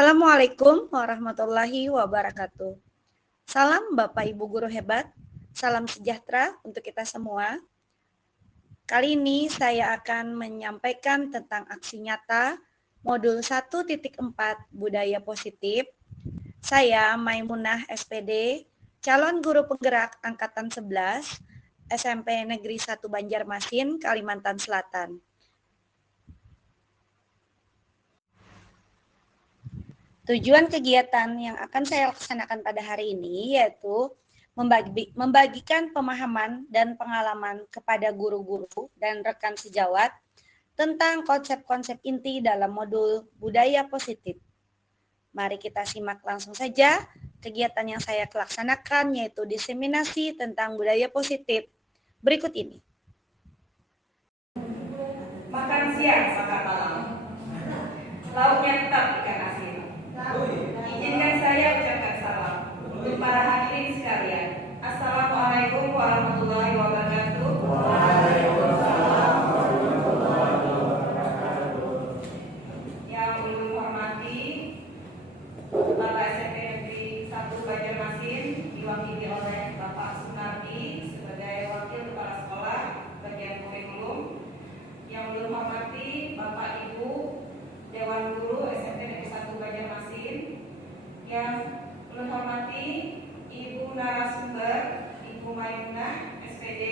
Assalamualaikum warahmatullahi wabarakatuh. Salam Bapak Ibu guru hebat, salam sejahtera untuk kita semua. Kali ini saya akan menyampaikan tentang aksi nyata modul 1.4 budaya positif. Saya Maimunah SPD, calon guru penggerak angkatan 11 SMP Negeri 1 Banjarmasin, Kalimantan Selatan. Tujuan kegiatan yang akan saya laksanakan pada hari ini yaitu membagikan pemahaman dan pengalaman kepada guru-guru dan rekan sejawat tentang konsep-konsep inti dalam modul budaya positif. Mari kita simak langsung saja kegiatan yang saya laksanakan, yaitu diseminasi tentang budaya positif berikut ini. Makan siang, makan malam. Lauknya tetap ikan asin. Izinkan saya ucapkan salam untuk para hadirin sekalian. Assalamualaikum warahmatullahi wabarakatuh. Waalaikumsalam warahmatullahi wabarakatuh. Yang ulun hormati Bapak SMP Negeri 1 Banjarmasin, diwakili oleh Bapak Sunardi sebagai Wakil Kepala Sekolah bagian kurikulum. Yang ulun hormati Bapak Ibu Dewan Guru SMP Negeri 1 Banjarmasin. Yang ulun hormati Ibu narasumber Ibu Maimunah SPD.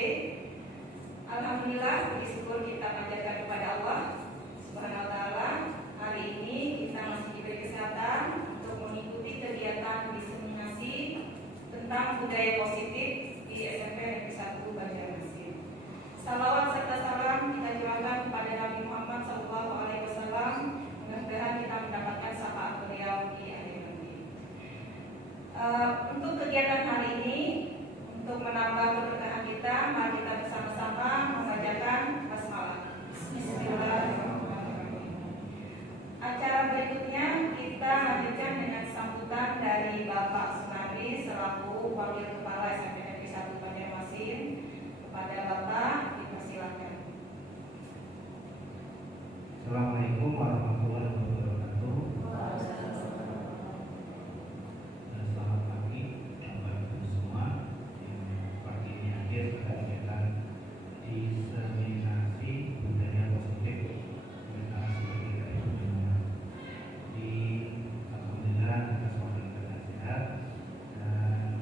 Alhamdulillah, puji syukur kita panjatkan kepada Allah Subhanahu wa taala. Hari ini kita masih diberi kesempatan untuk mengikuti kegiatan diseminasi tentang budaya positif di SMP Negeri 1 Banjarmasin. Salawat serta salam kita curahkan kepada Nabi Muhammad SAW. Mudah-mudahan kita mendapatkan syafaat beliau di akhir nanti. Untuk kegiatan hari ini, untuk menambah keberkahan kita, mari kita bersama-sama membacakan basmalah. Bismillahirrahmanirrahim. Acara berikutnya kita lanjutkan dengan sambutan dari Bapak Sunardi selaku Wakil Kepala SMP Negeri 1 Banjarmasin. Kepada Bapak dipersilakan. Assalamualaikum warahmatullahi wabarakatuh. Selamat pagi Bapak Ibu semua yang pagi ini hadir pada kegiatan diseminasi budaya positif seperti di Alhamdulillah kita semua dalam keadaan sehat dan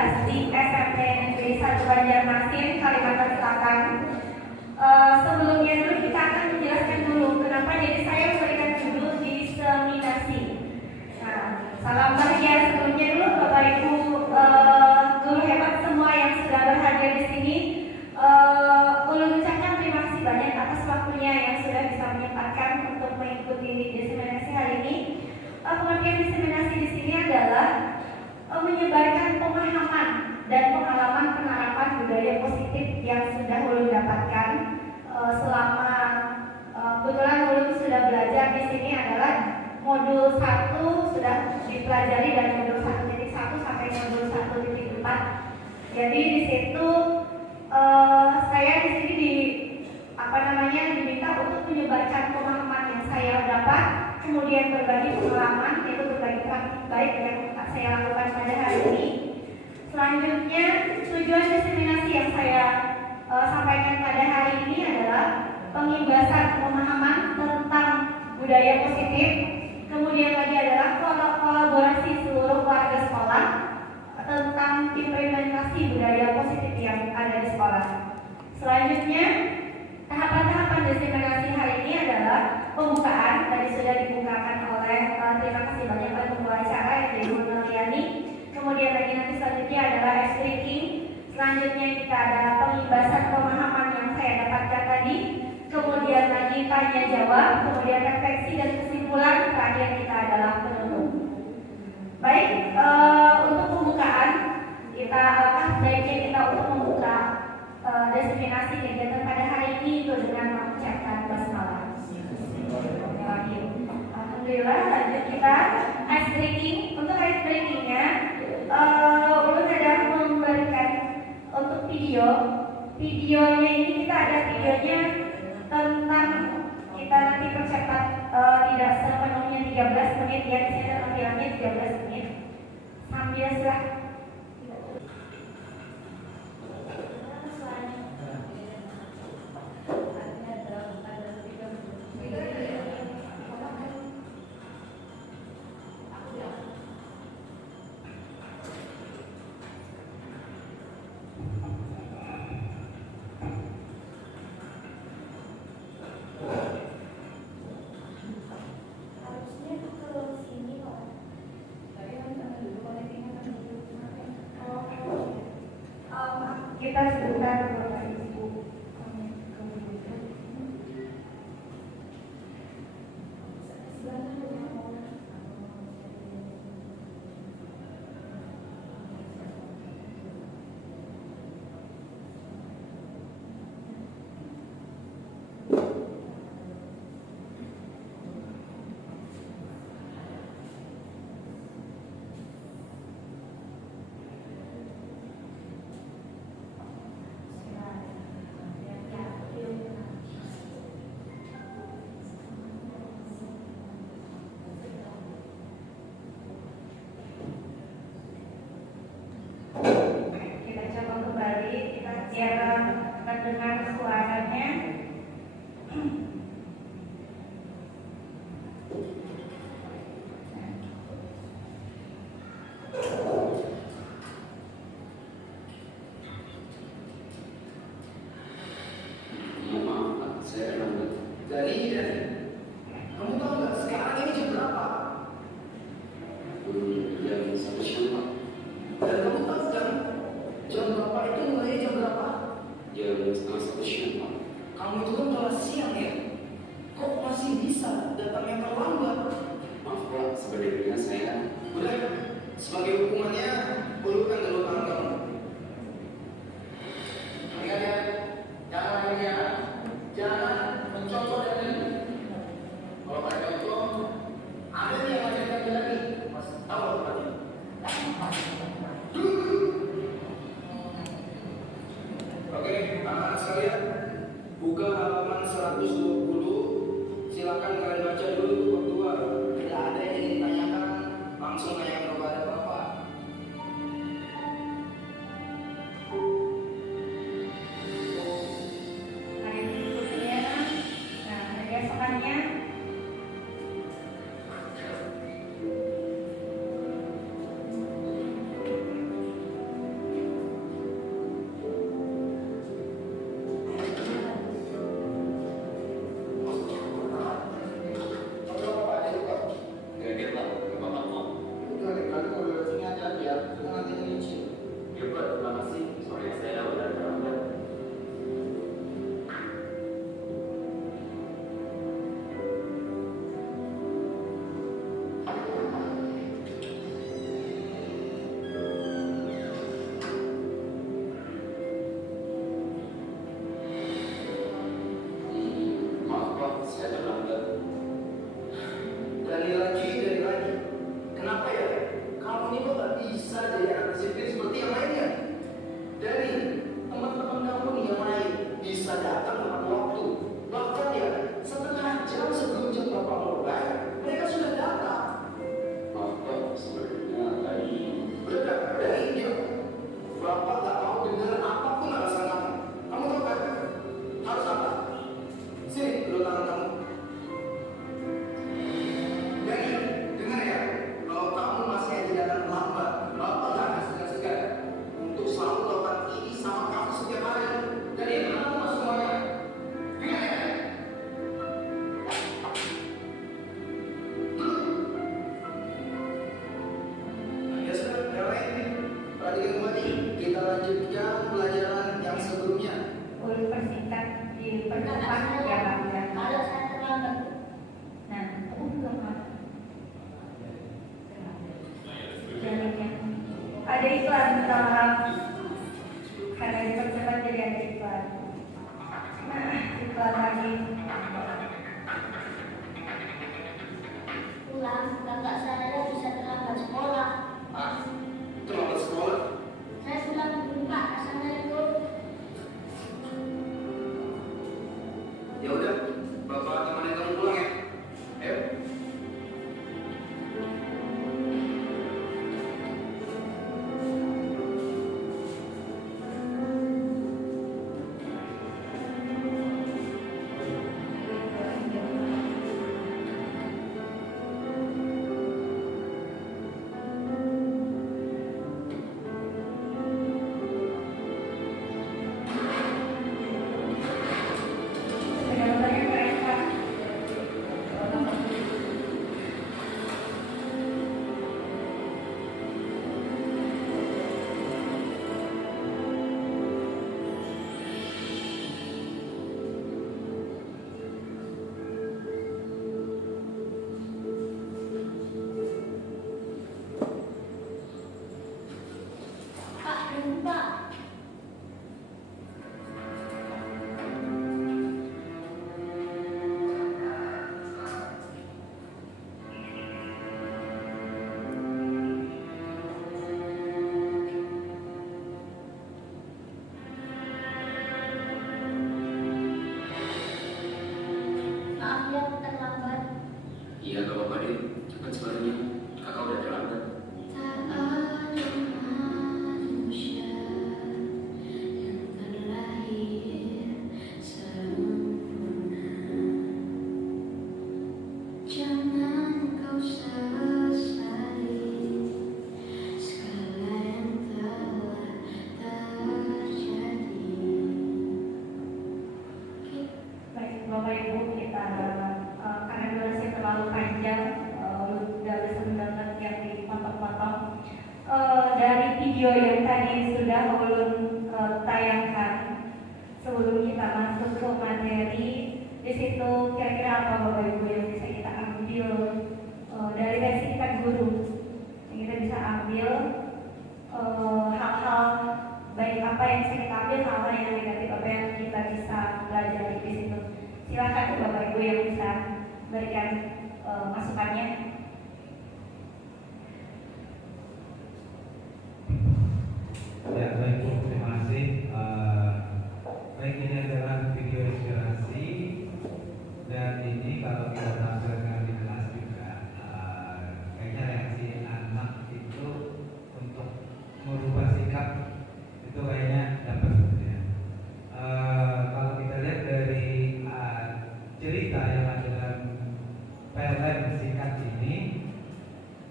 di SMP Negeri 1 Banjarmasin, Kalimantan Selatan. Sebelumnya dulu kita akan menjelaskan dulu kenapa jadi saya memberikan judul diseminasi. Nah, salam bahagia sebelumnya dulu Bapak Ibu guru hebat semua yang sudah berhadir di sini. Ulun ucapkan terima kasih banyak atas waktunya yang sudah bisa menyempatkan untuk mengikuti diseminasi hari ini. Pengertian diseminasi di sini adalah menyebarkan pemahaman dan pengalaman penerapan budaya positif yang sudah ulun dapatkan selama kebetulan ulun sudah belajar di sini adalah modul 1 sudah dipelajari dari modul 1.1 sampai modul 1.4. Jadi di situ saya di sini diminta untuk menyebarkan pemahaman yang saya dapat, kemudian berbagi pengalaman, yaitu berbagi praktik baik yang saya lakukan pada hari ini. Selanjutnya, tujuan diseminasi yang saya sampaikan pada hari ini adalah pengimbasan pemahaman tentang budaya positif, kemudian lagi adalah kolaborasi seluruh warga sekolah tentang implementasi budaya positif yang ada di sekolah. Selanjutnya, tahapan-tahapan diseminasi hari ini adalah pembukaan, tadi sudah dibukakan oleh terima kasih banyak oleh pembawa acara yang Ibu Neliani. Kemudian lagi nanti selanjutnya adalah ice breaking. Selanjutnya kita ada pengimbasan pemahaman yang saya dapatkan tadi. Kemudian lagi tanya jawab, kemudian refleksi dan kesimpulan. Terakhir kita adalah penutup. Baik, untuk pembukaan kita alangkah baiknya kita untuk membuka diseminasi kegiatan pada hari ini itu dengan mengucapkan basmalah. Alhamdulillah, lanjut kita ice breaking. Untuk ice breakingnya, ulun ada memberikan untuk videonya ini kita ada videonya tentang kita nanti percepat tidak sepenuhnya 13 menit ya, di sini tampilannya 13 menit sambil silah. Kita sebentar Bapak Ibu. Terdengar suaranya. Maaf, saya lambat. Dari kamu tahu nggak sekarang ini jam berapa? Jam 1 siang, Pak. Dan kamu tahu kan jam berapa itu mulai jam berapa? Jam setengah 1 siang, Pak. Kamu itu kan kelas siang ya? Kok masih bisa datangnya terlambat? Maaf, Pak. Sebenarnya saya udah sebagai hukumannya ulurkan dulu tangan kamu. Ingat ya, jangan lagi ya. Jangan mencontoh dan ini. Kalau pada contoh, ada nih yang ngajarin lagi. Mas, tahu apa tadi? Oke, anak-anak sekalian, buka halaman 120. Silakan kalian baca dulu dari lagi. Kenapa ya? Kamu ini kok gak bisa jadi anak disiplin seperti yang lainnya? Dari teman-teman kamu nih yang lain bisa datang tepat waktu. Bahkan ya, setengah jam sebelum jam Bapak mulai, mereka sudah datang. Bapak sebenarnya tadi benar dari dia. Bapak gak mau dengar apapun alasan kamu. Kamu tahu kan? Harus apa? Sini, kedua tangan kamu. Jadi, dengar ya. Kalau kamu masih aja datang lambat, Bapak gak akan segan-segan untuk selalu melakukan ini sama kamu setiap hari. Jadi, kamu masuk semuanya. Dengar ya? Ya sudah, yang lain nih. Perhatikan kembali. Kita lanjutkan pelajaran yang sebelumnya. Ulun persingkat dipercepat ya Bang ya. Kalau saya terlambat, Nah, aku belum jalannya. Ada iklan, minta maaf. Karena dipercepat jadi ada iklan. Nah, iklan lagi. pulang, kakak saya bisa terlambat sekolah. Ah, terlambat sekolah. Saya sudah membuka Assalamualaikum. Ya udah, Bapak temenin kamu pulang ya. Ayo. Benar-benar mereka. Pak, lupa. Maaf ya terlambat. Iya, gak apa-apa deh. Cepat sebenarnya. Kakak udah terlambat. Tak ada manusia yang terlahir sempurna. Jangan kau sesali segala yang telah terjadi. Baik, Bapak Ibu, kita karena durasi terlalu panjang, udah bisa mendengar yang dipotong-potong. Dari video yang tadi sudah ulun tayangkan, sebelum kita masuk ke materi, di situ kira-kira apa Bapak Ibu yang bisa kita ambil dari basic guru, yang kita bisa ambil hal-hal baik apa yang bisa kita ambil, hal-hal yang negatif apa yang kita bisa belajar di situ. Silakan Bapak Ibu yang bisa berikan masukannya. Ya, baik Bu, terima kasih. Baik, ini adalah video inspirasi dan ini kalau kita tampilkan di kelas juga, kayaknya reaksi anak itu untuk merubah sikap itu kayaknya dapat ya. Kalau kita lihat dari cerita yang ada dalam film singkat ini,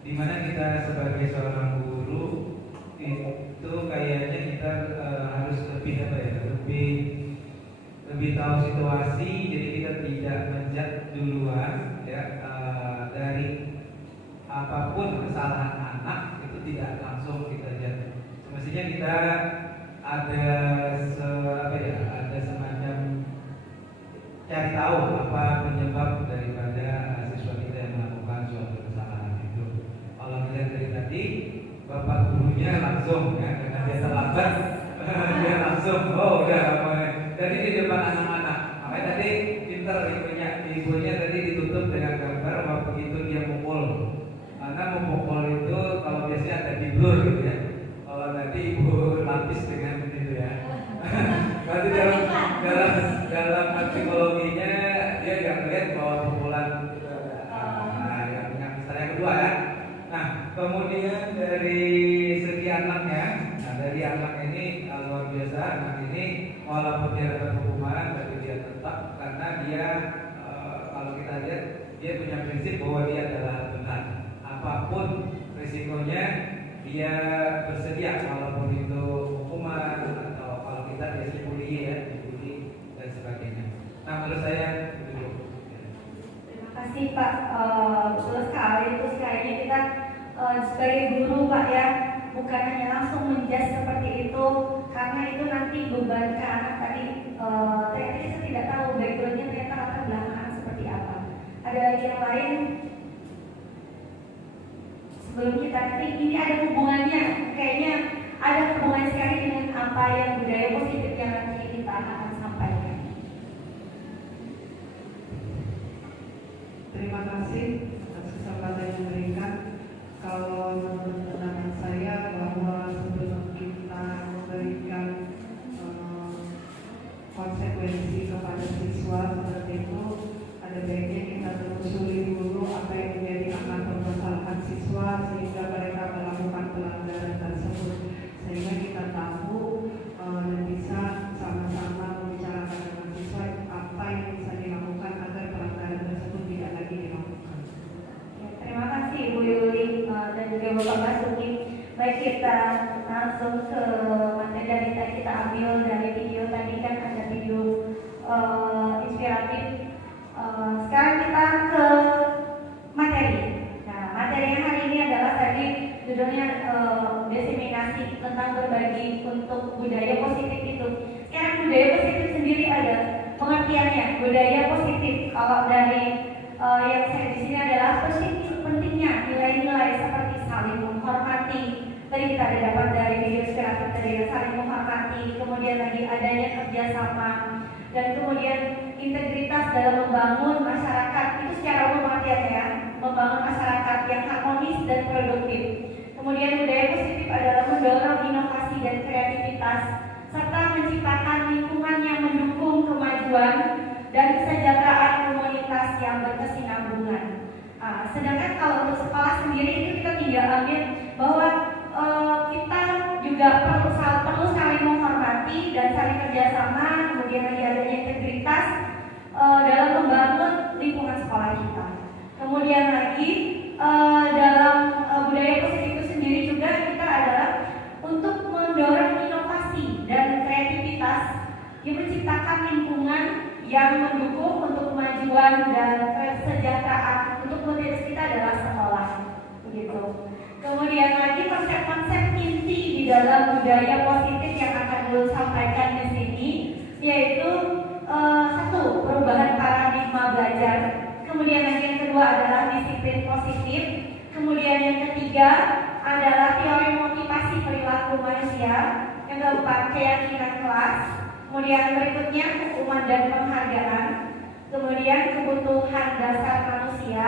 di mana kita sebagai seorang guru itu kayaknya kita harus lebih apa ya, lebih tahu situasi, jadi kita tidak menjat duluan ya, dari apapun kesalahan anak itu tidak langsung kita jat. Semestinya kita ada ada semacam cari tahu apa penyebab daripada siswa kita yang melakukan suatu kesalahan itu. Kalau melihat dari tadi, bapak gurunya langsung ya, karena dia terlambat dia langsung udah jadi di depan anak-anak. Makanya tadi pinter ibunya tadi ditutup dengan gambar bahwa begitu dia mau Karena memukul itu kalau biasanya ada tidur gitu ya. Kalau tadi ibu lapis dengan begitu ya. Nanti dalam psikologinya dia nggak melihat bahwa pukulan itu ada. Nah, yang misalnya kedua ya. Nah, kemudian dari segi anaknya, dari anak ini luar biasa. Anak ini walaupun dia dapat hukuman, tapi dia tetap karena dia kalau kita lihat dia punya prinsip bahwa dia adalah benar. Apapun risikonya dia bersedia, walaupun itu hukuman atau kalau kita biasanya bully ya, dibully dan sebagainya. Nah, menurut saya itu. Terima kasih Pak, betul sekali. Terus kayaknya kita sebagai guru Pak ya, bukan hanya langsung menjudge seperti itu, karena itu nanti beban ke anak tadi. Ternyata saya tidak tahu backgroundnya, ternyata latar belakang seperti apa. Ada lagi yang lain? Sebelum kita ini ada hubungannya, kayaknya ada hubungan sekali dengan apa yang budaya positif yang nanti kita akan sampaikan. Terima kasih atas kesempatan yang diberikan. Kalau menurut pandangan saya bahwa sebelum kita memberikan konsekuensi kepada siswa seperti itu, ada baiknya kita telusuri dulu apa yang menjadi akar permasalahan siswa sehingga mereka melakukan pelanggaran tersebut, sehingga kita tahu dan bisa sama-sama membicarakan dengan siswa apa yang bisa dilakukan agar pelanggaran tersebut tidak lagi dilakukan. Terima kasih Ibu Yuli dan juga Bapak Basuki. Baik, kita langsung ke materi dari tadi kita ambil dari video tadi, kan ada video inspiratif. Sekarang kita ke materi. Nah, materi yang hari ini adalah tadi judulnya diseminasi tentang berbagi untuk budaya positif itu. Sekarang budaya positif sendiri ada pengertiannya. Budaya positif kalau dari yang saya di sini adalah pentingnya nilai-nilai seperti saling menghormati. Tadi kita ada dapat dari video inspiratif tadi, saling menghormati, kemudian lagi adanya kerjasama, dan kemudian integritas dalam membangun masyarakat. Itu secara umum artinya ya, membangun masyarakat yang harmonis dan produktif. Kemudian budaya positif adalah mendorong inovasi dan kreativitas serta menciptakan lingkungan yang mendukung kemajuan dan kesejahteraan komunitas yang berkesinambungan. Sedangkan kalau untuk sekolah sendiri itu kita tinggal ambil bahwa kita juga perlu saling menghormati dan saling kerjasama, kemudian lagi adanya integritas dalam membangun lingkungan sekolah kita. Kemudian lagi dalam budaya positif itu sendiri juga kita adalah untuk mendorong inovasi dan kreativitas yang menciptakan lingkungan yang mendukung untuk kemajuan dan kesejahteraan untuk komunitas kita adalah sekolah, begitu. Kemudian lagi konsep-konsep inti di dalam budaya positif yang akan Lul sampaikan di sini, yaitu satu, perubahan paradigma belajar. Kemudian lagi yang kedua adalah disiplin positif. Kemudian yang ketiga adalah teori motivasi perilaku manusia. Yang keempat, keyakinan kelas. Kemudian berikutnya hukuman dan penghargaan. Kemudian kebutuhan dasar manusia,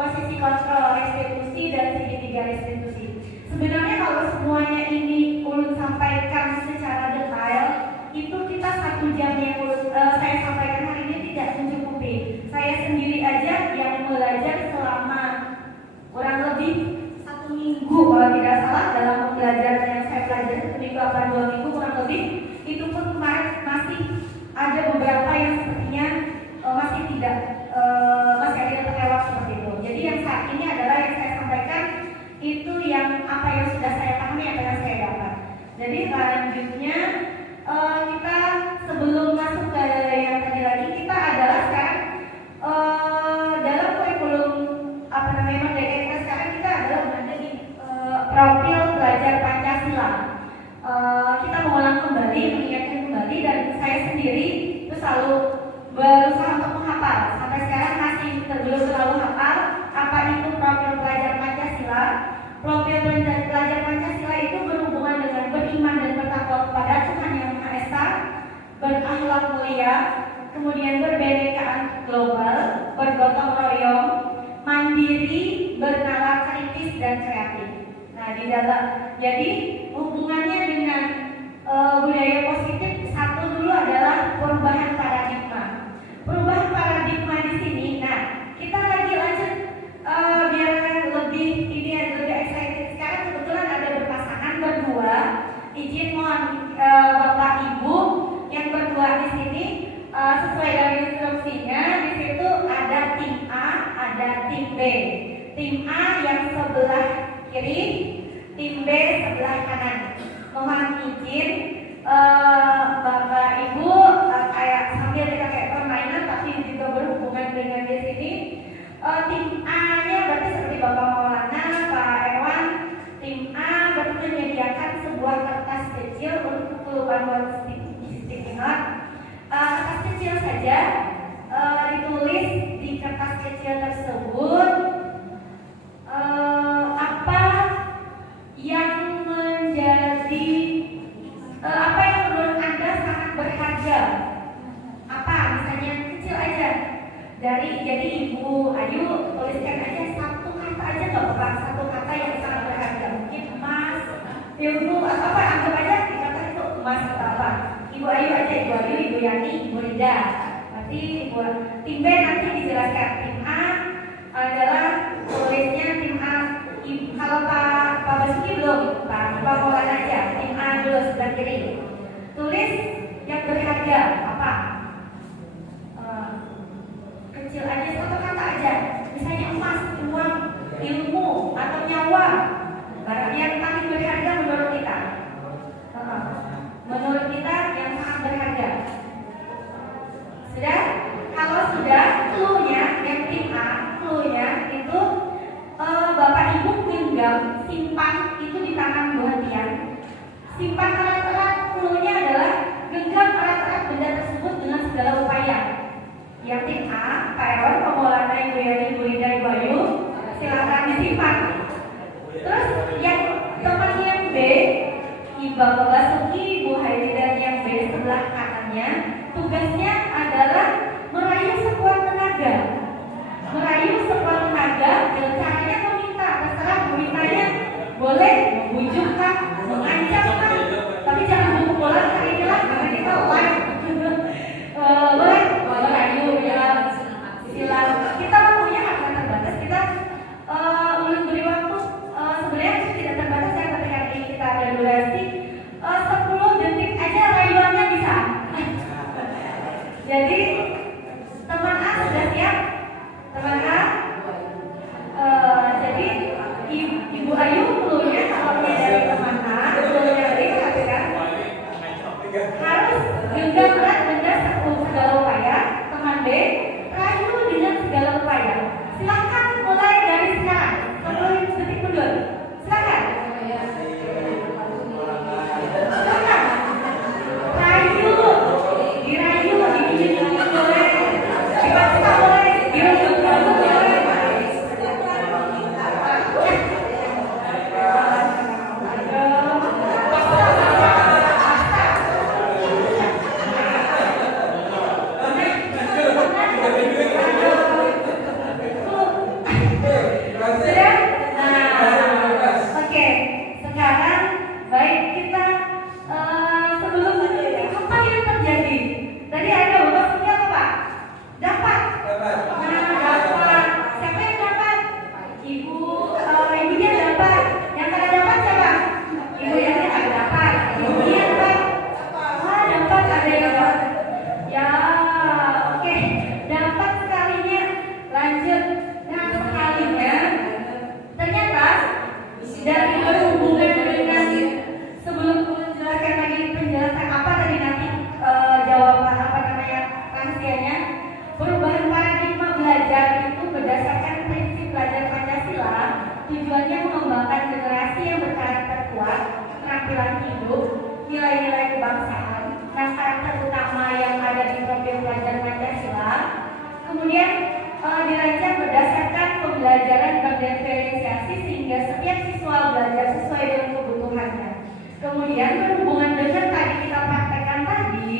posisi kontrol restitusi dan segitiga restitusi. Sebenarnya kalau semuanya ini Ulun sampaikan secara detail, itu kita 1 jam yang saya sampaikan hari ini tidak mencukupi. Saya sendiri aja yang belajar selama kurang lebih 1 minggu kalau tidak salah dalam pembelajaran yang saya pelajari 1 minggu atau 2 minggu kurang lebih. Itu pun kemarin masih ada beberapa yang sepertinya masih ada terlewat seperti itu. Jadi yang saat ini adalah yang saya sampaikan itu yang apa yang sudah saya pahami, apa yang saya dapat. Jadi selanjutnya kita sebelum masuk ke yang tadi lagi, kita adalah sekarang dalam kurikulum Merdeka kita sekarang kita adalah berada di profil pelajar Pancasila. Kita mengulang kembali, mengingatkan kembali, dan saya sendiri itu selalu berusaha untuk menghafal. Sampai sekarang masih belum terlalu hafal apa itu profil pelajar Pancasila. Profil pelajar Pancasila itu berhubungan dengan beriman dan bertakwa kepada Tuhan Yang Maha Esa, berakhlak mulia, kemudian berbinekaan global, bergotong royong, mandiri, bernalar kritis dan kreatif. Nah, di dalam jadi hubungannya dengan budaya positif, satu dulu adalah perubahan paradigma. Perubahan paradigma di sini. Nah, kita lagi lanjut biar lebih ini lebih excited. Sekarang kebetulan ada berpasangan berdua. Izin mohon Bapak Ibu yang berdua di sini sesuai dengan instruksinya, di situ ada tim A, ada tim B. Tim A yang sebelah kiri, tim B sebelah kanan. Mohon izin Bapak Ibu kayak sambil kita kayak permainan tapi juga berhubungan dengan di sini. Tim A-nya berarti seperti Bapak Maulana, Pak Erwan. Tim A berarti menyediakan sebuah kertas kecil untuk keluar sticky note. Kertas kecil saja ditulis di kertas kecil tersebut apa yang menjadi apa yang menurut Anda sangat berharga. Apa misalnya kecil aja. Jadi Ibu Ayu tuliskan aja satu kata aja nggak apa-apa, satu kata yang sangat berharga. Mungkin emas, ilmu, apa anggap aja dikatakan itu emas atau apa. Ibu Ayu aja, Ibu Ayu, Ibu Yani, Ibu Rida. Nanti tim B nanti dijelaskan. Tim A adalah tulisnya tim A. Kalau Pak Basuki belum, Pak Maulana aja. Tim A dulu sebelah kiri. Tulis yang berharga apa? Kecil aja, satu kata aja. Misalnya emas, uang, ilmu, atau nyawa. Barang yang paling berharga menurut kita. Menurut kita yang sangat berharga. Sudah? Kalau sudah, clue-nya yang tim A, clue-nya itu Bapak Ibu genggam, simpan itu di tangan buah tiang. Simpan erat-erat, clue-nya adalah genggam erat-erat benda tersebut dengan segala upaya. Yang tim A, Pak Erwan, Pak Maulana, Ibu Yani, Ibu Rida, Ibu Ayu, silakan disimpan. Terus yang teman yang B, Bapak Basuki, Ibu Hairi dan yang B sebelah kanannya, tugasnya adalah merayu sekuat tenaga. Merayu sekuat tenaga dengan caranya meminta, terserah memintanya boleh membujukkan, mengancamkan, tapi jangan memukul hari ini lah karena kita live. Boleh merayu ya, silakan. Kita punya hak yang terbatas, kita ulun beri waktu sebenarnya tidak terbatas ya, tapi hari ini kita ada durasi 10 detik aja rayuannya bisa. Jadi teman A sudah siap? Teman A? Jadi Ibu Ayu clue-nya kalau dari teman A, clue-nya diperhatikan harus genggam erat benda segala upaya. Teman B rayu dengan segala upaya. Silakan mulai dari sekarang 10 detik mundur. Silakan. Silakan. Rayu, dirayu, dibikin boleh, dipaksa boleh, direbut boleh. Tujuannya mengembangkan generasi yang berkarakter kuat, keterampilan hidup, nilai-nilai kebangsaan, dan karakter utama yang ada di profil pelajar Pancasila. Kemudian dirancang berdasarkan pembelajaran berdiferensiasi sehingga setiap siswa belajar sesuai dengan kebutuhannya. Kemudian berhubungan dengan tadi kita praktekkan tadi,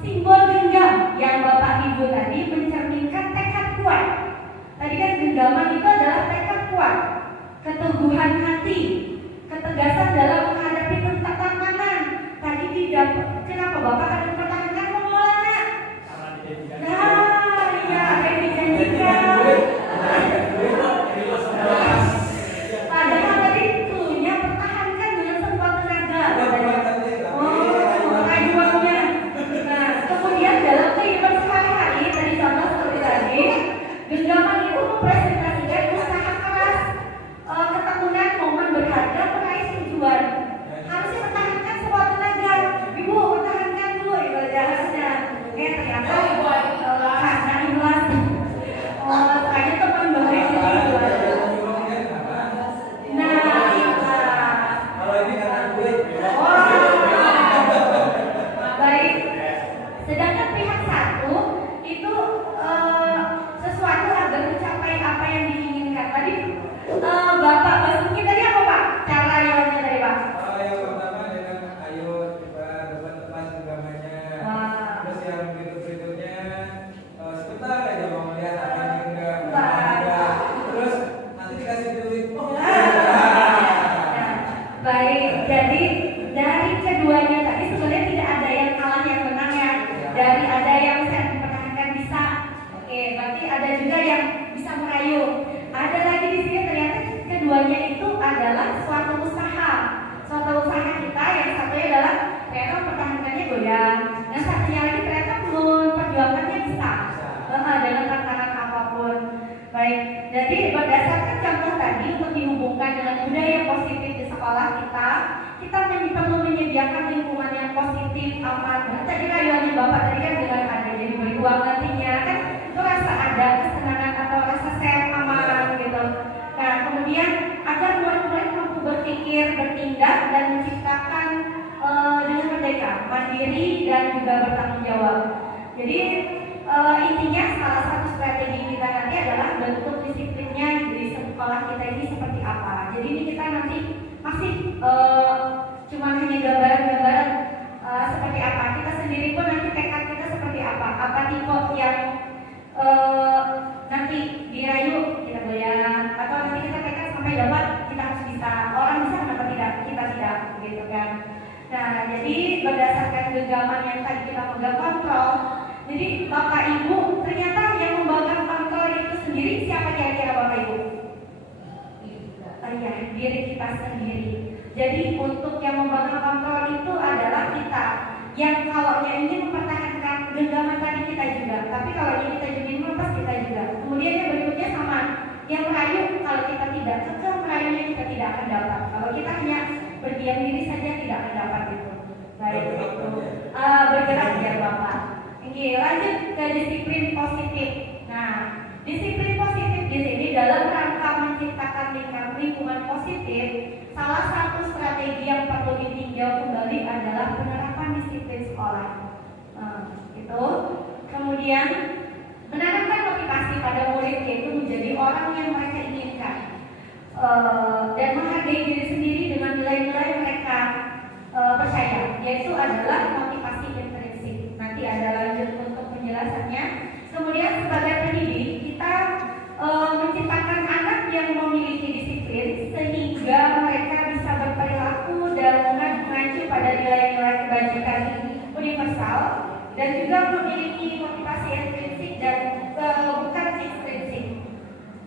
simbol genggam yang Bapak Ibu tadi mencerminkan tekad kuat. Tadi kan genggaman itu adalah tekad keteguhan hati, ketegasan dalam menghadapi tantangan. Tadi didapat, kenapa Bapak akan mempertahankan pengelolaannya? Nah, iya, apa yang dijanjikan? Padahal tadi klunya pertahankan dengan sekuat tenaga. Ajuannya. Nah, kemudian dalam kehidupan sehari-hari, tadi contoh seperti tadi, genggaman itu mempresentasikan usaha keras, ketekunan, momen berharga, meraih tujuan. Harusnya pertahankan sekuat tenaga. Ibu, pertahankan dulu, itu aja harusnya. Ternyata karena ikhlas. Kayaknya teman baik itu ikhlas. Nah, ikhlas. Kalau ini karena duit. Baik. Sedangkan pihak satu itu sesuatu agar mencapai apa yang diinginkan. Tadi Bapak Basuki tadi apa Pak? Cara rayuannya tadi Pak? Yang pertama dengan ayo coba dapat teman genggamannya. Terus yang berikutnya sebentar aja mau melihat apa yang genggam. Terus nanti dikasih duit. Baik, jadi dari keduanya tadi sebenarnya tidak ada yang kalah yang menang ya. Dari ada yang saya mempertahankan bisa, oke, berarti ada juga yang bisa merayu. Ada lagi di sini ternyata keduanya itu adalah suatu usaha kita. Yang satunya adalah ternyata mempertahankannya goyang, dan satunya lagi ternyata memperjuangkannya bisa dengan tantangan apapun. Baik, jadi berdasarkan contoh tadi untuk dihubungkan dengan budaya positif di sekolah kita perlu menyediakan lingkungan yang positif, aman. Tadi rayuannya Bapak tadi kan dengan ada jadi beri uang nantinya kan itu rasa ada kesenangan atau rasa sehat aman gitu. Nah kemudian agar murid-murid mampu berpikir, bertindak dan menciptakan dengan merdeka, mandiri dan juga bertanggung jawab. Jadi intinya salah satu strategi kita nanti adalah bentuk disiplinnya di sekolah kita ini seperti apa. Jadi ini kita nanti masih cuma hanya gambaran-gambaran seperti apa. Kita sendiri pun nanti tekad kita seperti apa tipe yang nanti dirayu kita goyang, atau nanti kita tekad sampai dapat kita harus bisa. Orang bisa kenapa tidak? Kita tidak, gitu kan. Nah, jadi berdasarkan genggaman yang tadi kita pegang kontrol. Jadi Bapak Ibu ternyata yang membagikan kontrol itu sendiri siapa kira-kira Bapak Ibu? Ya, diri kita sendiri. Jadi untuk yang membangun kontrol itu adalah kita. Yang kalau yang ingin mempertahankan genggaman tadi kita juga. Tapi kalau yang kita ingin melepas kita juga. Kemudian yang berikutnya sama. Yang merayu kalau kita tidak kekeh merayunya kita tidak akan dapat. Kalau kita hanya berdiam diri saja tidak akan dapat itu. Baik itu. Bergerak ya Bapak. Oke, lanjut ke disiplin positif. Nah, disiplin positif di sini dalam rangka menciptakan lingkungan positif, salah satu strategi yang perlu ditinjau kembali adalah penerapan disiplin sekolah. Itu. Kemudian menanamkan motivasi pada murid yaitu menjadi orang yang mereka inginkan dan menghargai diri sendiri dengan nilai-nilai mereka percaya, yaitu adalah motivasi intrinsik. Nanti ada lanjut untuk penjelasannya. Kemudian sebagai pendidik kita menciptakan anak yang memiliki disiplin sehingga mereka bisa berperilaku dan mengacu pada nilai-nilai kebajikan universal dan juga memiliki motivasi intrinsik dan bukan ekstrinsik.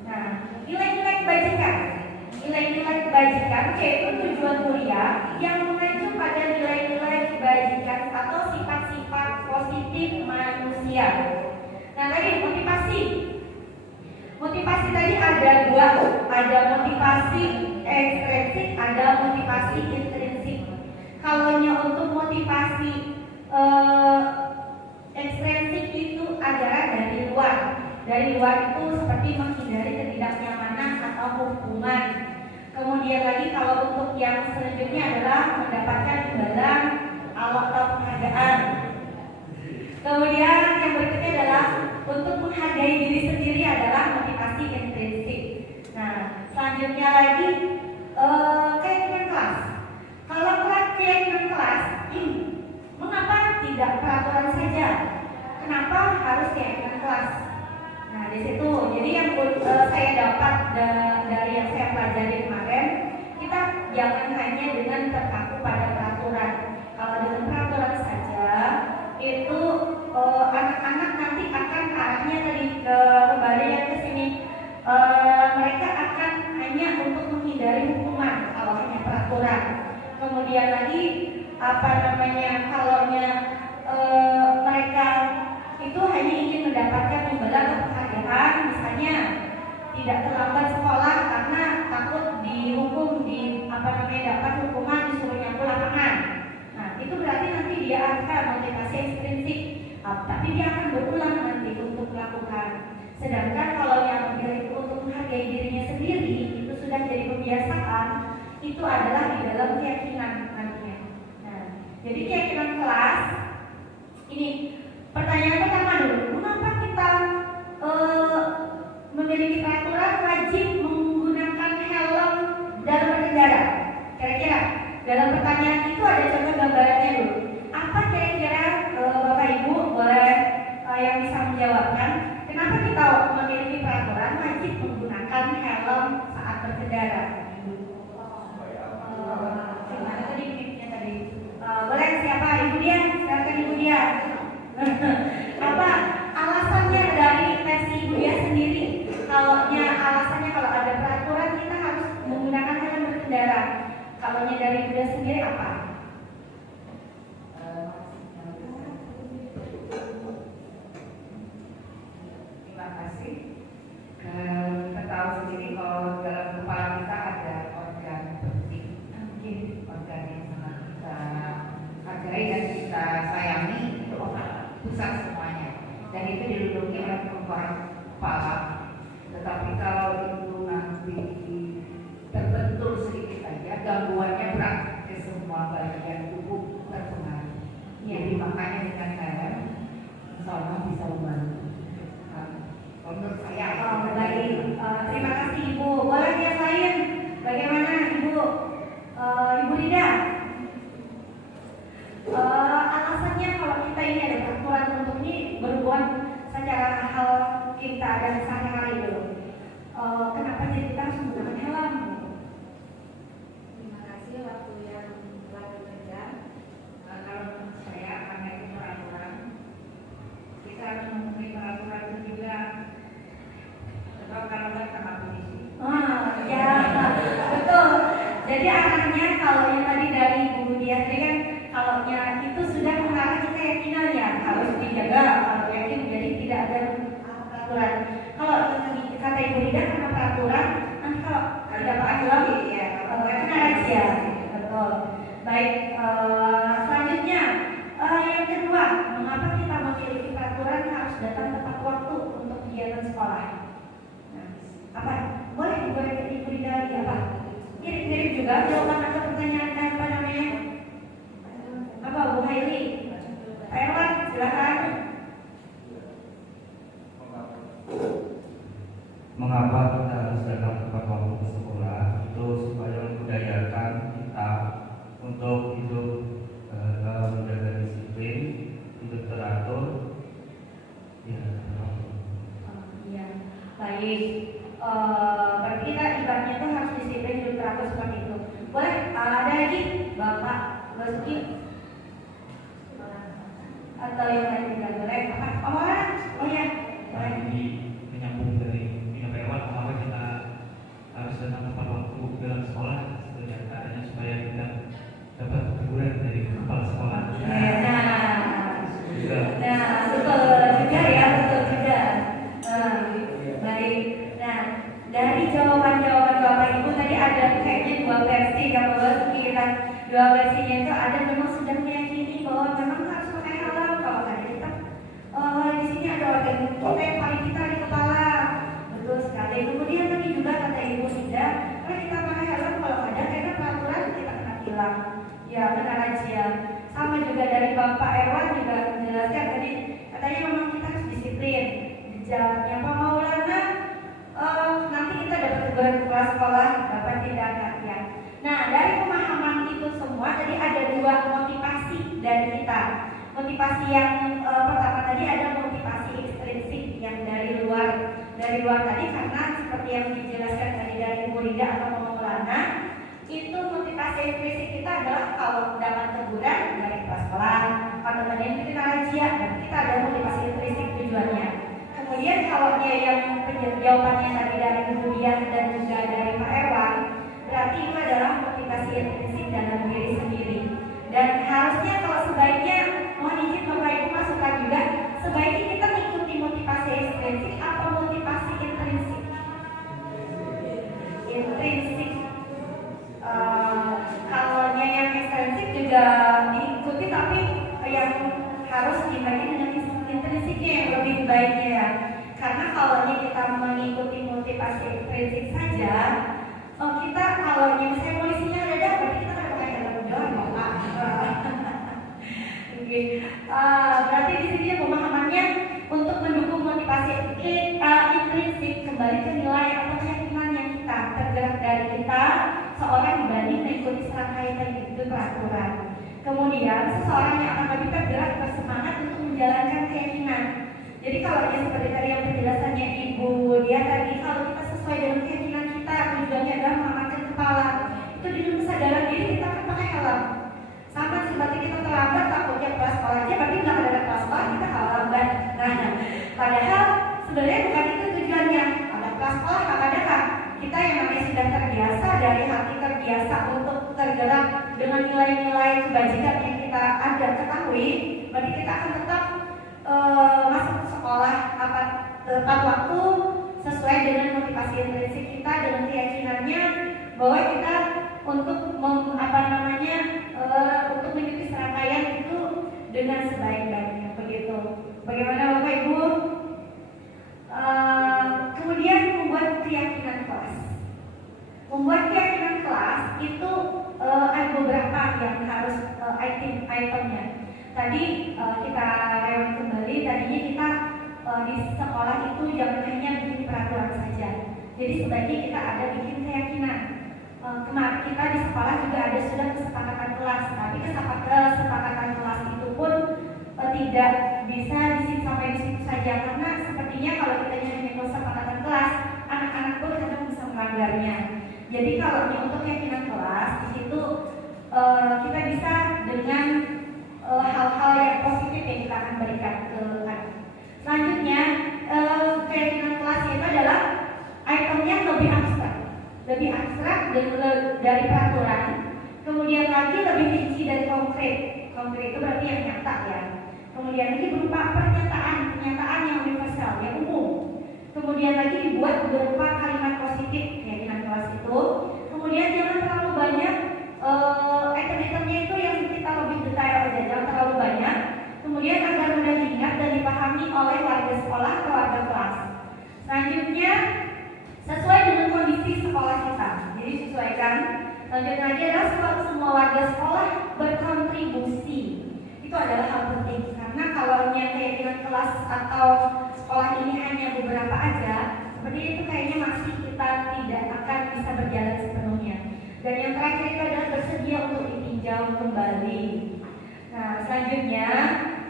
Nah, nilai-nilai kebajikan yaitu tujuan mulia yang mengacu pada nilai-nilai kebajikan atau sifat-sifat positif manusia. Nah, tadi motivasi tadi ada dua, ada motivasi ekstrinsik, ada motivasi intrinsik. Kalau untuk motivasi ekstrinsik itu adalah dari luar. Dari luar itu seperti menghindari ketidaknyamanan atau hubungan. Kemudian lagi kalau untuk yang selanjutnya adalah mendapatkan imbalan atau penghargaan. Kemudian yang berikutnya adalah untuk menghargai diri sendiri adalah motivasi intrinsik. Nah, selanjutnya lagi keyakinan kelas. Kalau keyakinan kelas, mengapa tidak peraturan saja? Kenapa harus keyakinan kelas? Nah, di situ. Jadi yang saya dapat dari yang saya pelajari kemarin jangan hanya dengan terpaku pada peraturan. Kalau dengan peraturan saja itu anak-anak nanti akan arahnya tadi kembali yang ke sini. Mereka akan hanya untuk menghindari hukuman kalau hanya peraturan. Kemudian lagi kalaunya mereka itu hanya ingin mendapatkan imbalan atau penghargaan, misalnya tidak terlambat sekolah karena takut dihukum dapat hukuman disuruh nyapu lapangan. Nah itu berarti nanti dia akan motivasi ekstrinsik, tapi dia akan berulang nanti untuk melakukan. Sedangkan kalau yang dia itu untuk menghargai dirinya sendiri itu sudah jadi kebiasaan, itu adalah di dalam keyakinan nantinya. Nah, jadi keyakinan kelas ini pertanyaan pertama dulu, mengapa kita memiliki peraturan wajib menggunakan helm dalam berkendara? Kira-kira dalam pertanyaan itu ada contoh gambarannya dulu. Apa kira-kira Bapak Ibu boleh yang bisa menjawabkan? Kenapa kita memiliki peraturan wajib menggunakan helm saat berkendara? Gimana tadi klipnya tadi? Boleh siapa? Ibu dia, silakan Ibu dia. Apa alasannya dari versi Ibu dia sendiri? Alasannya kalau ada peraturan kita harus menggunakan helm berkendara. Kalaunya dari Ibu dia sendiri apa? Terima kasih. Kita tahu sendiri kalau dalam kepala kita ada organ penting, organ yang sangat kita hargai dan kita sayangi, itu otak pusat semuanya. Dan itu dilindungi oleh tengkorak kepala. Tetapi kalau itu nanti terbentur sedikit saja, gangguannya berat ke semua bagian tubuh terpengaruh. Jadi makanya dengan helm, insya Allah bisa membantu. Menurut saya. Baik. Terima kasih Ibu. Boleh yang lain? Bagaimana Ibu? Ibu Rida? Alasannya kalau kita ini ada peraturan untuk ini berhubungan secara hal kita dan sehari-hari dulu. Kenapa jadi kita harus menggunakan helm? Terima kasih waktu yang telah bekerja. Kalau menurut saya karena itu peraturan, kita harus memenuhi peraturan itu juga. Sebab kalau nggak sama polisi. Ya betul. Jadi arahnya kalau yang tadi dari Ibu Dian tadi kan kalaunya itu sudah mengarah ke keyakinan ya harus dijaga kalau yakin jadi tidak ada peraturan. Kalau tadi kata Ibu Rida karena peraturan nanti kalau tidak peraturan ya kena razia. Betul. Baik. Selanjutnya yang kedua, mengapa kita memiliki peraturan harus datang tepat waktu untuk kegiatan sekolah? Nah, apa? Boleh Ibu Rida lagi apa? Mirip-mirip juga jawaban atau pertanyaan apa namanya? Apa Bu Haili? Pak Erwan, silakan. Mengapa kita harus datang tepat waktu ke sekolah? Itu supaya membudayakan kita untuk hidup dalam menjaga disiplin, hidup teratur. Ya, Iya, baik. Berarti kita ibaratnya itu harus disiplin hidup teratur seperti itu. Boleh ada lagi Bapak Basuki atau yang lain tidak boleh? Apa? Omongan? Oh ya, boleh. Ini menyambung dari Pak Irwan, mengapa kita harus datang tepat waktu dalam sekolah? Sebenarnya adanya supaya kita dapat teguran dari kepala sekolah. Nah, betul juga ya, betul juga. Baik. Nah, dari jawaban-jawaban Bapak Ibu tadi ada kayaknya dua versi kalau kita dua versinya itu ada memang sudah meyakini bahwa memang harus pakai helm kalau tadi kita di sini ada organ kita yang paling vital di kepala, betul sekali. Kemudian tadi juga kata Ibu Rida, kalau kita pakai helm kalau ada karena peraturan kita kena tilang, ya kena razia. Sama juga dari Bapak Erwan juga menjelaskan tadi katanya memang kita harus disiplin di jalannya Pak Maulana. Nanti kita dapat teguran kepala sekolah, dapat tindakan ya. Nah dari pemahaman itu semua tadi ada dua motivasi dari kita. Motivasi yang pertama tadi ada motivasi ekstrinsik yang dari luar tadi karena seperti yang dijelaskan tadi dari Ibu Rida atau Maulana itu motivasi intrinsik kita adalah kalau dapat teguran dari kepala sekolah, kalau tadi yang kita razia, dan kita ada motivasi intrinsik tujuannya. Kemudian kalau yang jawabannya tadi dari Bu Dian dan juga dari Pak Erwan, berarti itu adalah motivasi intrinsik dalam diri sendiri. Dan harusnya kalau sebaiknya, mohon izin Bapak Ibu masukan juga, sebaiknya kita mengikuti motivasi ekstrinsik atau motivasi intrinsik. Intrinsik. Kalau yang ekstrinsik juga diikuti, tapi yang harus dibagi dengan intrinsiknya yang lebih baiknya ya. Karena kalau kita mengikuti motivasi intrinsik saja, kita kalau misalnya polisinya ada, berarti kita akan pakai dalam jalan Pak. Berarti di sini pemahamannya untuk mendukung motivasi intrinsik kembali ke nilai atau keyakinan yang kita tergerak dari kita seorang dibanding mengikuti serangkaian itu peraturan. Kemudian seseorang yang akan lebih tergerak bersemangat untuk menjalankan keyakinan. Jadi kalau seperti tadi yang penjelasannya Ibu dia tadi, kalau kita sesuai dengan keyakinan kita, tujuannya adalah mengamankan kepala, itu dengan kesadaran diri kita akan pakai helm. Sama seperti kita terlambat takutnya kelas sekolah aja, berarti nggak ada kelas sekolah kita terlambat. Nah, padahal sebenarnya bukan itu tujuannya. Ada kelas sekolah adakah? Kita yang namanya sudah terbiasa dari hati terbiasa untuk tergerak dengan nilai-nilai kebajikan yang kita ada ketahui, berarti kita akan tetap masuk ke sekolah tepat waktu sesuai dengan motivasi intrinsik kita, dengan keyakinannya bahwa kita untuk untuk mengikuti serangkaian itu dengan sebaik-baiknya, begitu. Bagaimana Bapak Ibu? Kemudian membuat keyakinan kelas. Membuat keyakinan kelas itu ada beberapa yang harus itemnya. Tadi kita review kembali, tadinya kita di sekolah itu jangan hanya bikin peraturan saja. Jadi sebaiknya kita ada bikin keyakinan. Kemarin kita di sekolah juga ada sudah kesepakatan kelas, tapi kesepakatan kelas itu pun tidak bisa sampai di situ saja, karena sepertinya kalau kita hanya kesepakatan kelas, anak-anak pun kadang bisa melanggarnya. Jadi kalau untuk keyakinan kelas di situ kita bisa dengan hal-hal yang positif yang kita akan berikan ke anak. Selanjutnya keyakinan kelas itu adalah itemnya lebih abstrak dari peraturan. Kemudian lagi lebih rinci dan konkret. Konkret itu berarti yang nyata ya. Kemudian lagi berupa pernyataan yang universal, yang umum. Kemudian lagi dibuat berupa kalimat positif keyakinan kelas itu. Kemudian jangan terlalu banyak item-itemnya itu yang kita lebih detail aja, jangan terlalu banyak. Kemudian agar mudah diingat dan dipahami oleh warga sekolah atau warga kelas. Selanjutnya sesuai dengan kondisi sekolah kita. Jadi sesuaikan. Selanjutnya lagi adalah semua warga sekolah berkontribusi. Itu adalah hal penting, karena kalau keyakinan kelas atau sekolah ini hanya beberapa aja, seperti itu kayaknya masih kita tidak akan bisa berjalan sepenuhnya. Dan yang terakhir itu adalah bersedia untuk ditinjau kembali. Nah, selanjutnya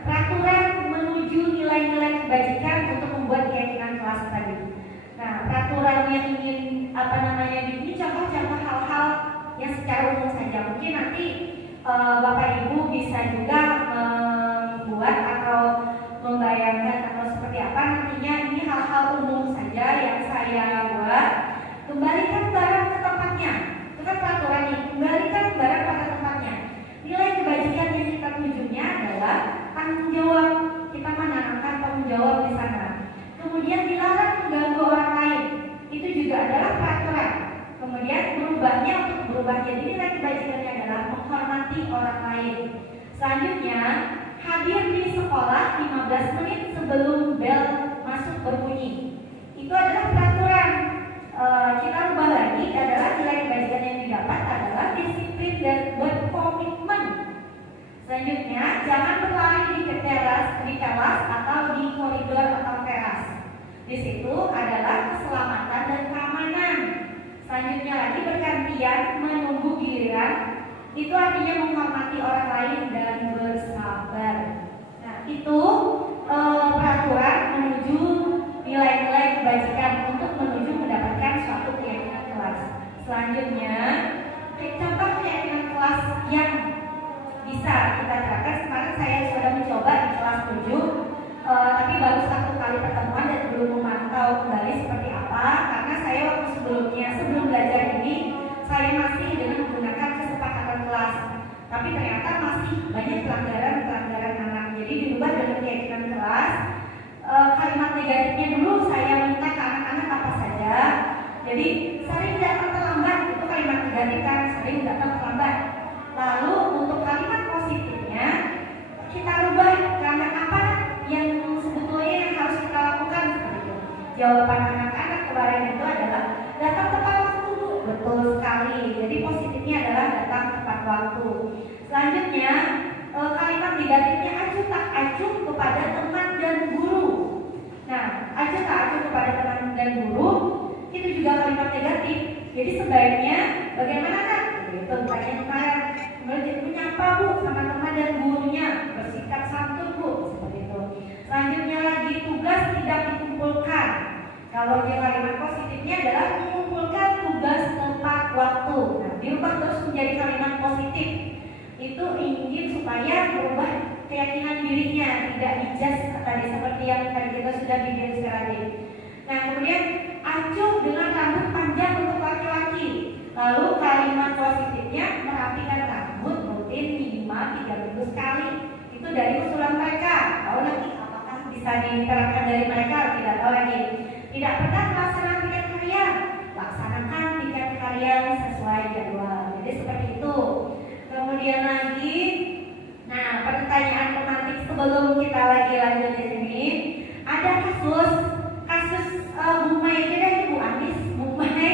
peraturan menuju nilai-nilai kebajikan untuk membuat keyakinan kelas tadi. Nah, peraturan yang ingin ini contoh-contoh hal-hal yang secara umum saja. Mungkin nanti Bapak Ibu bisa juga membuat atau membayangkan atau seperti apa nantinya. Ini hal-hal umum saja yang saya buat. Kembalikan barang ke tempatnya. Itu kan peraturannya. Kembalikan barang pada tempatnya. Nilai kebajikan yang kita tujunya adalah tanggung jawab. Kita menanamkan tanggung jawab di sana. Kemudian dilarang mengganggu orang lain. Itu juga adalah peraturan. Kemudian berubahnya untuk berubah jadi nilai kebajikannya adalah menghormati orang lain. Selanjutnya hadir di sekolah 15 menit sebelum bel masuk berbunyi. Itu adalah peraturan. Kita ubah lagi adalah nilai kebajikan yang didapat adalah disiplin dan berkomitmen. Selanjutnya jangan berlari di kelas atau di koridor atau teras. Di situ adalah keselamatan dan keamanan. Selanjutnya lagi bergantian menunggu giliran. Itu artinya menghormati orang lain dan bersabar. Nah, itu peraturan menuju nilai-nilai kebajikan untuk menuju mendapatkan suatu keyakinan kelas. Selanjutnya bicarakan, kemarin saya sudah mencoba di kelas 7, tapi baru 1 kali pertemuan dan belum memantau kembali seperti apa, karena saya waktu sebelum belajar ini saya masih dengan menggunakan kesepakatan kelas, tapi ternyata masih banyak pelanggaran anak. Jadi dirubah dengan keyakinan kelas. Kalimat negatifnya dulu saya minta ke anak-anak apa saja. Jadi sering datang terlambat, itu kalimat negatif kan, sering datang terlambat. Lalu untuk kalimat positifnya kita rubah karena apa yang sebetulnya yang harus kita lakukan seperti itu. Jawaban anak-anak kemarin itu adalah datang tepat waktu. Betul sekali. Jadi positifnya adalah datang tepat waktu. Selanjutnya kalimat negatifnya acuh tak acuh kepada teman dan guru. Nah, acuh tak acuh kepada teman dan guru itu juga kalimat negatif. Jadi sebaiknya bagaimana kan? Itu tanya kemarin menyapa bu sama teman dan gurunya, bersikap santun bu, seperti itu. Selanjutnya lagi tugas tidak dikumpulkan. Kalau dia kalimat positifnya adalah mengumpulkan tugas tepat waktu. Nah, diubah terus menjadi kalimat positif. Itu ingin supaya merubah keyakinan dirinya, tidak dijudge tadi seperti yang tadi kita sudah dijelaskan. Nah, kemudian acuh dengan rambut panjang untuk laki-laki. Lalu kalimat positifnya merapikan rambut rutin minimal 3 minggu sekali. Itu dari usulan mereka. Tahu nanti apakah bisa diterapkan dari mereka? Tidak tahu lagi. Tidak pernah melaksanakan piket harian. Laksanakan piket harian sesuai jadwal. Jadi seperti itu. Kemudian lagi, nah pertanyaan pemantik sebelum kita lagi lanjut di sini, ada kasus Bu Mai, Bu Anis, Bu Mai,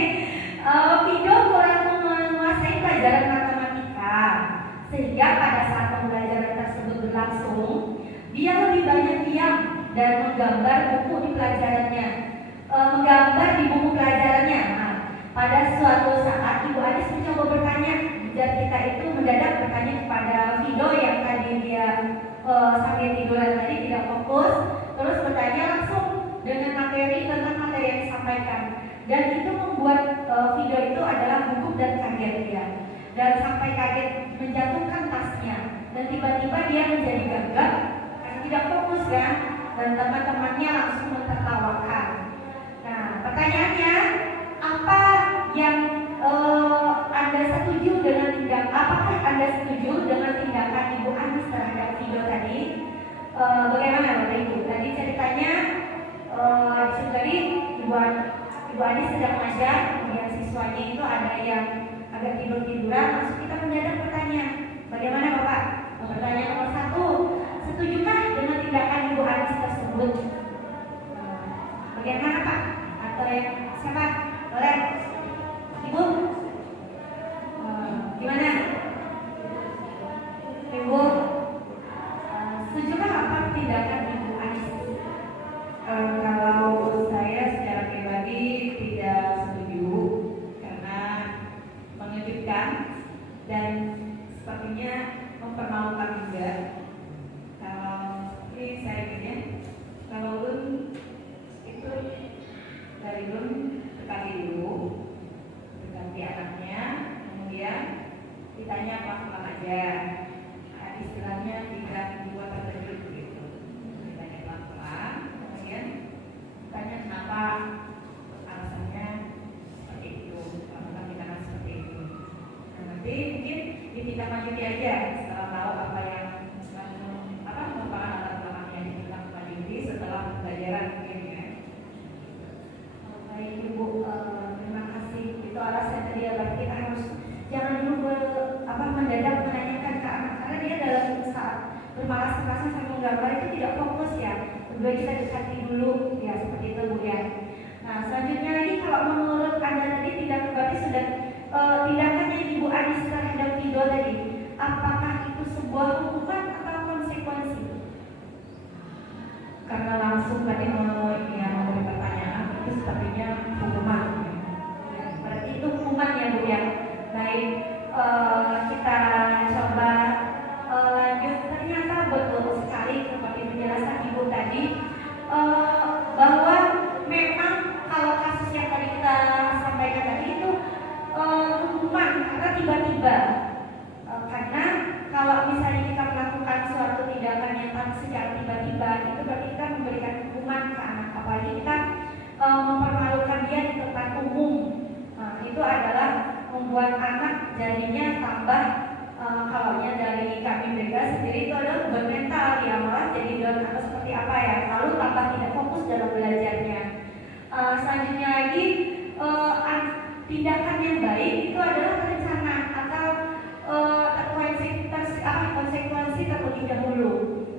Fido kurang menguasai pelajaran matematika, sehingga pada saat pembelajaran tersebut berlangsung, dia lebih banyak diam dan menggambar buku di pelajarannya, menggambar di buku pelajarannya. Nah, pada suatu saat Ibu Anis mencoba bertanya. Dan kita itu mendadak bertanya kepada Fido yang tadi dia sambil tiduran tadi tidak fokus, terus bertanya langsung dengan materi tentang materi yang disampaikan, dan itu membuat Fido itu adalah gugup dan kaget dia, dan sampai kaget menjatuhkan tasnya, dan tiba-tiba dia menjadi gagap karena tidak fokus kan, dan teman-temannya langsung mentertawakan. Nah, pertanyaannya apa yang Anda setuju dengan apakah Anda setuju dengan tindakan Ibu Anis terhadap Fido tadi? Bagaimana Bapak Ibu? Tadi ceritanya tadi Ibu Anis sedang mengajar, kemudian siswanya itu ada yang agak tidur-tiduran, langsung kita mendadak bertanya. Bagaimana Bapak? Pertanyaan nomor 1, setujukah dengan tindakan Ibu Anis tersebut? Bagaimana Pak? Atau yang siapa? Boleh? Ibu? Gimana? Ibu? Setujukah apa tindakan Ibu Anis? Kalau saya secara pribadi tidak setuju, karena mengejutkan dan sepertinya mempermalukan juga. Kalau ini saya ingin, kalau Lun itu dari Lun dekati dulu, dekati anaknya, kemudian ditanya pelan-pelan aja, istilahnya tidak dibuat terkejut gitu. Ditanya pelan-pelan, kemudian tanya kenapa, alasannya seperti itu, kenapa tindakan seperti itu. Nah, nanti mungkin ditindaklanjuti aja setelah tahu apa yang merupakan latar belakangnya, ditindaklanjuti setelah pembelajaran mungkin ya. Baik Ibu, terima kasih. Itu alasan tadi ya, berarti kita harus jangan dulu mendadak menanyakan ke anak, karena dia dalam saat bermalas-malasan sambil menggambar itu tidak fokus ya. Kedua kita dekati dulu ya, seperti itu Bu ya. Nah, selanjutnya lagi kalau menurut Anda tadi berarti sudah tindakannya Ibu Anis terhadap Fido tadi, apakah tambah tidak fokus dalam belajarnya. Selanjutnya lagi, tindakan yang baik itu adalah terencana atau konsekuensi terlebih dahulu.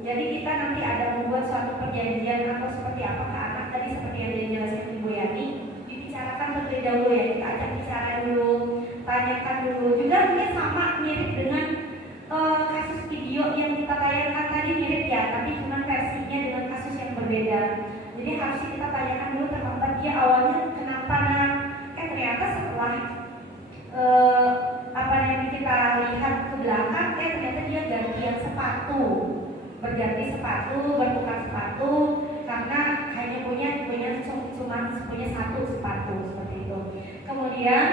Jadi kita nanti ada membuat suatu perjanjian atau seperti apa ke anak tadi seperti yang dijelaskan Ibu Yani, dibicarakan terlebih dahulu ya, kita ajak bicara dulu, tanyakan dulu. Juga mungkin sama mirip dengan kasus video yang kita tayangkan tadi mirip ya, tapi cuma versinya dengan kasus yang berbeda. Jadi harus kita tanyakan dulu terlambat dia awalnya kenapa ternyata setelah kita lihat ke belakang ternyata dia gantian sepatu, berganti sepatu, bertukar sepatu karena hanya cuma punya satu sepatu seperti itu. Kemudian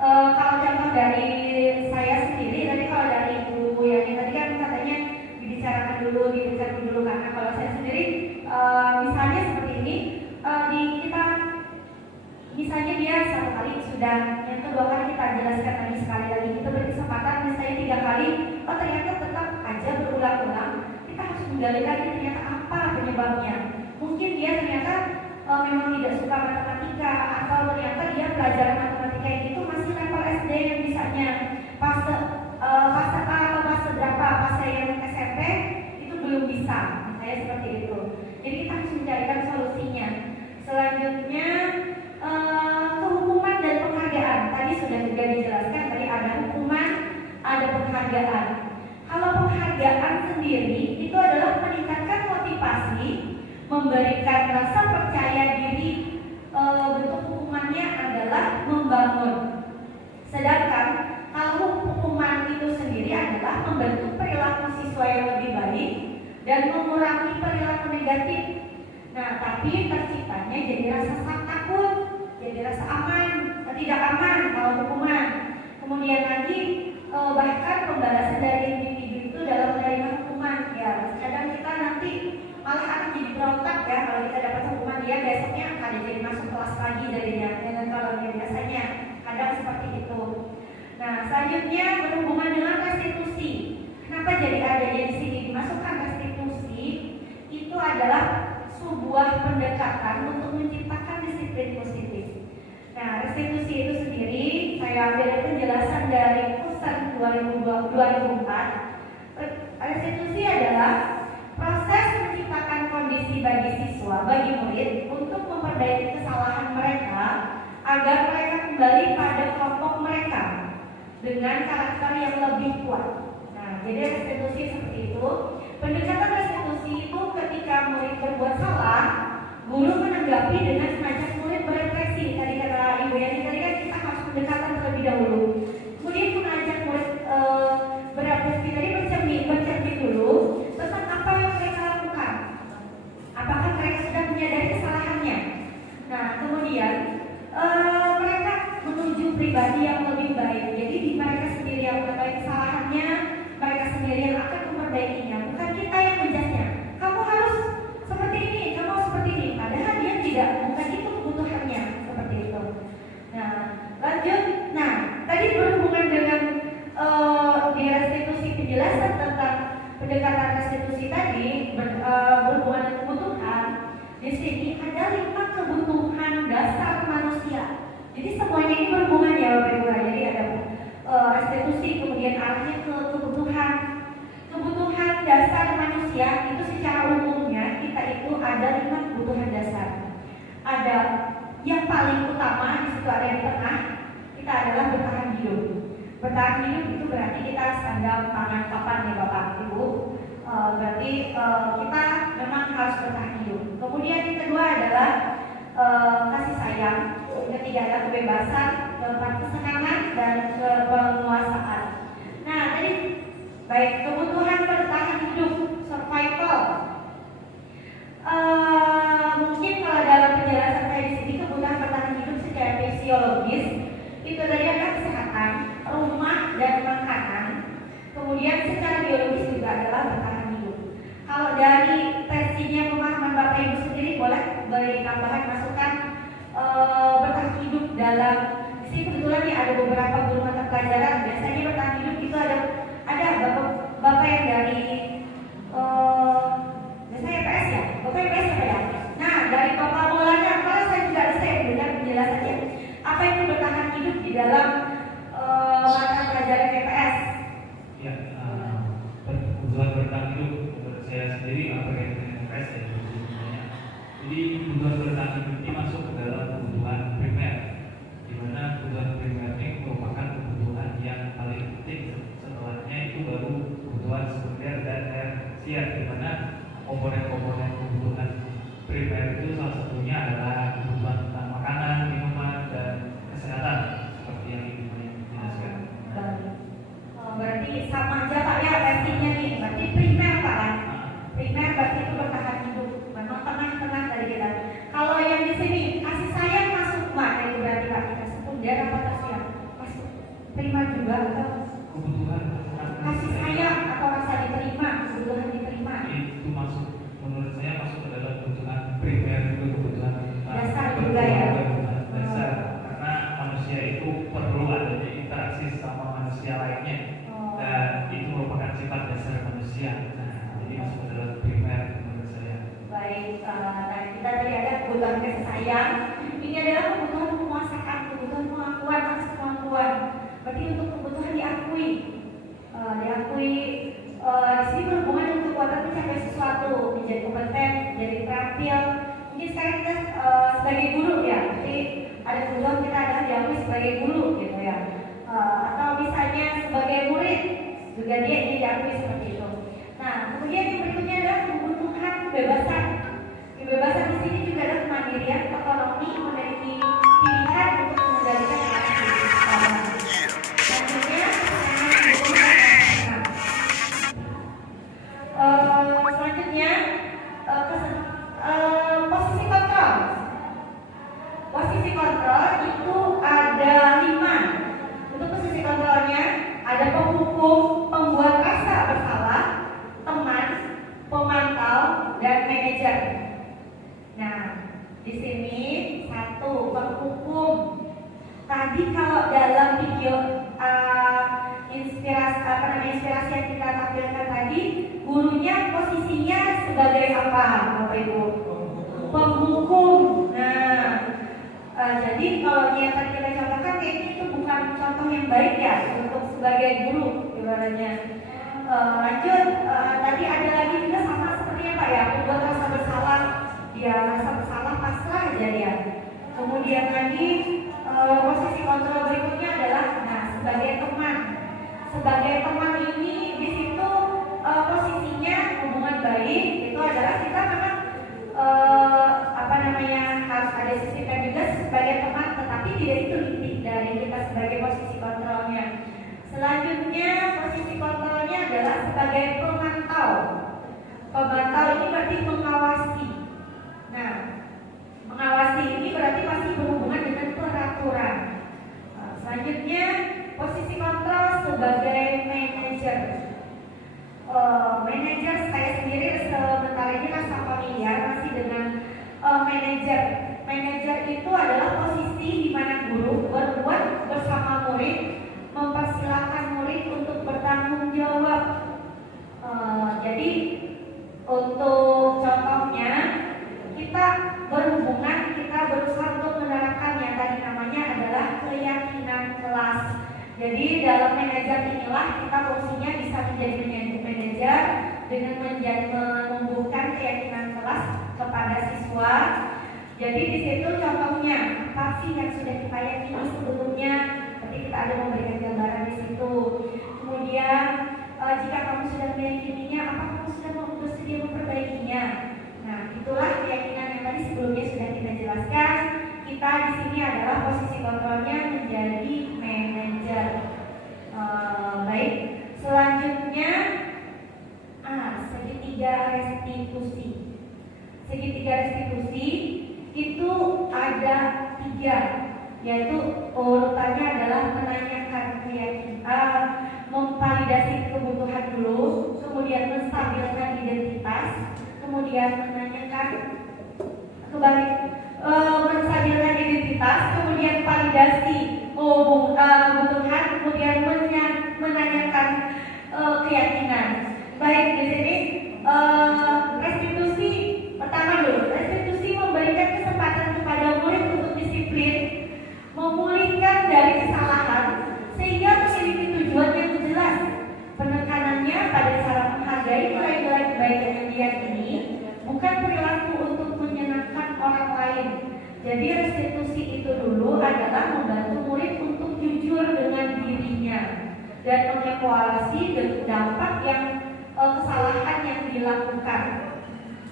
kalau contoh dari saya sendiri, tadi kalau dari Ibu Yani tadi kan katanya dibicarakan dulu karena kalau saya sendiri misalnya seperti ini kita misalnya dia satu kali sudah, yang kedua kali kita jelaskan lagi sekali lagi, kita berkesempatan misalnya 3 kali, ternyata tetap aja berulang-ulang, kita harus menggali lagi ternyata apa penyebabnya. Mungkin dia ternyata memang tidak suka matematika, atau ternyata dia pelajaran matematika itu masih level SD yang misalnya fase A atau fase berapa, fase yang SMP itu belum bisa, misalnya seperti itu. Jadi kita harus mencarikan solusinya. Selanjutnya kehukuman dan penghargaan. Tadi sudah juga dijelaskan, tadi ada hukuman, ada penghargaan. Kalau penghargaan sendiri itu adalah meningkatkan motivasi, memberikan rasa percaya diri. Bentuk hukumannya adalah membangun. Sedangkan kalau hukuman itu sendiri adalah membentuk perilaku siswa yang lebih baik dan mengurangi perilaku negatif. Nah, tapi terciptanya jadi rasa takut, jadi rasa tidak aman kalau hukuman. Kemudian lagi bahkan pembalasan dari individu itu dalam menerima hukuman. Ya, kadang kita nanti malah akan jadi berontak ya kalau kita dapat hukuman, dia besoknya akan jadi masuk kelas lagi jadinya dengan kalau dia biasanya kadang seperti itu. Nah, selanjutnya berhubungan dengan restitusi. Kenapa jadi adanya di sini dimasukkan restitusi? Itu adalah sebuah pendekatan untuk menciptakan disiplin positif. Nah, restitusi itu sendiri saya ambil penjelasan dari Kusen 2004. Restitusi adalah proses menciptakan kondisi bagi siswa, bagi murid untuk memperbaiki kesalahan mereka agar mereka kembali pada kelompok mereka dengan karakter yang lebih kuat. Nah, jadi restitusi seperti itu. Pendekatan restitusi itu ketika murid berbuat salah, guru menanggapi dengan mengajak murid berefleksi. Tadi kata Ibu Yani tadi kan kita harus pendekatan terlebih dahulu. Kemudian mengajak murid berefleksi tadi bercermin dulu tentang apa yang mereka lakukan. Apakah mereka sudah menyadari kesalahannya? Nah, kemudian mereka menuju pribadi yang lebih baik. Jadi di mereka sendiri yang mengetahui kesalahannya, mereka sendiri yang akan memperbaikinya. Bukan kita yang menjudge-nya. Kamu harus seperti ini, kamu harus seperti ini. Padahal dia tidak, bukan itu kebutuhannya seperti itu. Nah, lanjut. Nah, tadi berhubungan dengan di restitusi, penjelasan tentang pendekatan restitusi tadi berhubungan dengan kebutuhan. Di sini ada 5 kebutuhan dasar manusia. Jadi semuanya ini berhubungan ya Bapak Ibu. Jadi ada restitusi, kemudian arahnya ke kebutuhan. Kebutuhan dasar manusia itu secara umumnya kita itu ada 5 kebutuhan dasar. Ada yang paling utama, di situ ada di tengah, kita adalah bertahan hidup. Bertahan hidup itu berarti kita sandang, pangan, papan ya Bapak Ibu. Berarti kita memang harus bertahan hidup. Kemudian yang kedua adalah kasih sayang. Yang ketiga adalah kebebasan, keempat kesenangan, dan penguasaan. Nah, tadi baik kebutuhan bertahan hidup, survival. Mungkin kalau dalam penjelasan saya di sini kebutuhan bertahan hidup secara fisiologis itu tadi adalah kesehatan, rumah dan makanan. Kemudian secara biologis juga adalah bertahan hidup. Kalau dari versinya pemahaman Bapak Ibu sendiri boleh beri tambahan masukan bertahan hidup dalam di sini kebetulan nih ada beberapa guru mata pelajaran. Biasanya bertahan hidup itu ada bapak yang dari biasanya PS ya, bapak yang PS apa ya? dari Bapak Maulana, karena saya juga saya mendengar penjelasannya apa itu bertahan hidup di dalam mata pelajaran PPS. Ya, kebutuhan bertahan hidup menurut saya sendiri apa yang dengan PPS ya sebenarnya. Jadi kebutuhan bertahan hidup ini masuk ke dalam kebutuhan primer, di mana kebutuhan primer ini merupakan kebutuhan yang paling penting. Setelahnya itu baru kebutuhan sekunder dan tersier, di mana komponen-komponen kebutuhan primer itu salah satunya adalah kebutuhan tentang makanan, minuman, dan kesehatan seperti yang Ibu menjelaskan. Berarti sama aja Pak ya versinya nih, berarti primer Pak kan? Primer berarti itu bertahan hidup, memang tengah-tengah dari kita. Kalau yang di sini kasih sayang masuk Pak, itu berarti Pak kita sekunder apa tersier? Masuk primer juga atau Kebutuhan kasih sayang atau rasa diterima, kebutuhan diterima? itu masuk, menurut saya masuk ke dalam kebutuhan primer, itu kebutuhan Dasar juga ya? kebutuhan dasar, karena manusia itu perlu adanya interaksi sama manusia lainnya, dan itu merupakan sifat dasar manusia. Nah, jadi masuk ke dalam primer menurut saya. Baik, tadi kita tadi ada kebutuhan kasih sayang. Ini adalah kebutuhan penguasaan, kebutuhan pengakuan atas kemampuan. Berarti untuk kebutuhan diakui, di sini berhubungan dengan kekuatan mencapai sesuatu, menjadi kompeten, menjadi terampil. Mungkin sekarang kita sebagai guru ya, jadi ada kebutuhan kita adalah diakui sebagai guru gitu ya. Atau misalnya sebagai murid juga dia ingin diakui seperti itu. Nah, kemudian yang berikutnya adalah kebutuhan kebebasan. Kebebasan di sini juga adalah kemandirian, otonomi, memiliki pilihan untuk mengendalikan aktivitas. Selanjutnya, posisi kontrol. Posisi kontrol itu ada 5. Untuk posisi kontrolnya ada penghukum, pembuat rasa bersalah, teman, pemantau, dan manajer. Nah, di sini 1 penghukum. Tadi kalau dalam video inspirasi yang kita tampilkan tadi, gurunya posisinya sebagai apa, Bapak Ibu? Penghukum. Nah, jadi kalau yang tadi kita contohkan kayaknya itu bukan contoh yang baik ya untuk sebagai guru ibaratnya. Lanjut, tadi ada lagi juga sama seperti apa ya, membuat rasa bersalah. Dia rasa bersalah pasrah aja dia. Kemudian lagi posisi kontrol berikutnya adalah sebagai teman. Sebagai teman ini di situ posisinya hubungan baik itu adalah kita memang harus ada sisipkan juga sebagai teman, tetapi tidak itu inti dari kita sebagai posisi kontrolnya. Selanjutnya posisi kontrolnya adalah sebagai pemantau. Pemantau ini berarti mengawasi. Nah, mengawasi ini berarti masih berhubungan dengan peraturan. Selanjutnya posisi kontrol sebagai manajer. Manajer saya sendiri sementara ini rasa familiar masih dengan manajer. Manajer itu adalah posisi di mana guru berbuat bersama murid, mempersilahkan murid untuk bertanggung jawab. Jadi untuk contohnya kita berhubungan, kita berusaha untuk menerapkan yang tadi namanya adalah keyakinan kelas. Jadi dalam manajer inilah kita fungsinya bisa menjadi manajer dengan menumbuhkan keyakinan kelas kepada siswa. Jadi di situ contohnya apa sih yang sudah kita yakini sebelumnya? Nanti kita ada memberikan gambaran di situ. Kemudian jika kamu sudah meyakininya, apa kamu sudah bersedia memperbaikinya? Nah, itulah keyakinan yang tadi sebelumnya sudah kita jelaskan. Kita di sini adalah posisi kontrolnya menjadi manajer. Baik, selanjutnya segitiga restitusi. Segitiga restitusi itu ada 3, yaitu urutannya adalah menanyakan keyakinan, memvalidasi kebutuhan dulu, kemudian menstabilkan identitas, kemudian menanyakan menstabilkan identitas, kemudian validasi kebutuhan, kemudian menanyakan keyakinan. Baik, di sini restitusi pertama dulu. Restitusi memberi dan mengevaluasi dampak yang kesalahan yang dilakukan.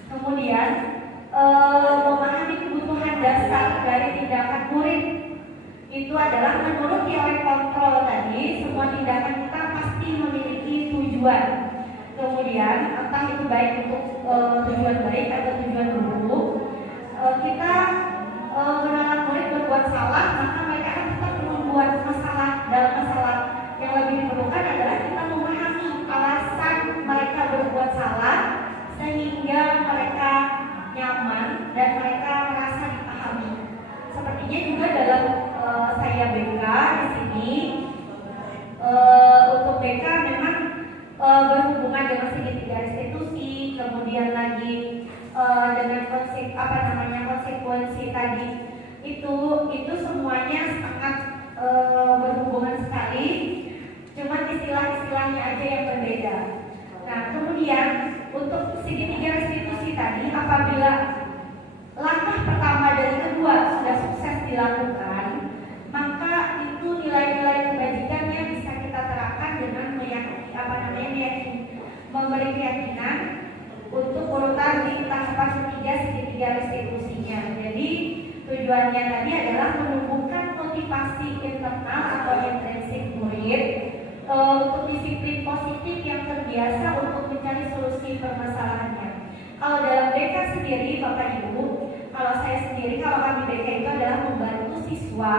Kemudian memahami kebutuhan dasar dari tindakan murid. Itu adalah menurut teori kontrol tadi, semua tindakan kita pasti memiliki tujuan. Kemudian entah itu baik untuk tujuan baik atau tujuan buruk, kita menahan murid berbuat salah, maka mereka akan tetap membuat masalah. Dalam masalah yang lebih diperlukan adalah kita memahami alasan mereka berbuat salah sehingga mereka nyaman dan mereka merasa dipahami. Sepertinya juga dalam saya BK di sini, untuk BK memang berhubungan dengan segitiga restitusi, kemudian lagi dengan konsekuensi tadi itu semuanya sangat berhubungan sekali, cuma istilah-istilahnya aja yang berbeda. Nah, kemudian untuk segitiga restitusi tadi, apabila langkah pertama dan kedua sudah sukses dilakukan, maka itu nilai-nilai kebajikannya bisa kita terapkan dengan memberi keyakinan untuk urutan di tahapan ketiga segitiga restitusinya. Jadi tujuannya tadi adalah menumbuhkan motivasi internal atau intrinsik murid untuk disiplin positif yang terbiasa untuk mencari solusi permasalahannya. Kalau dalam BK sendiri, Bapak Ibu, kalau saya sendiri, kalau kami BK itu adalah membantu siswa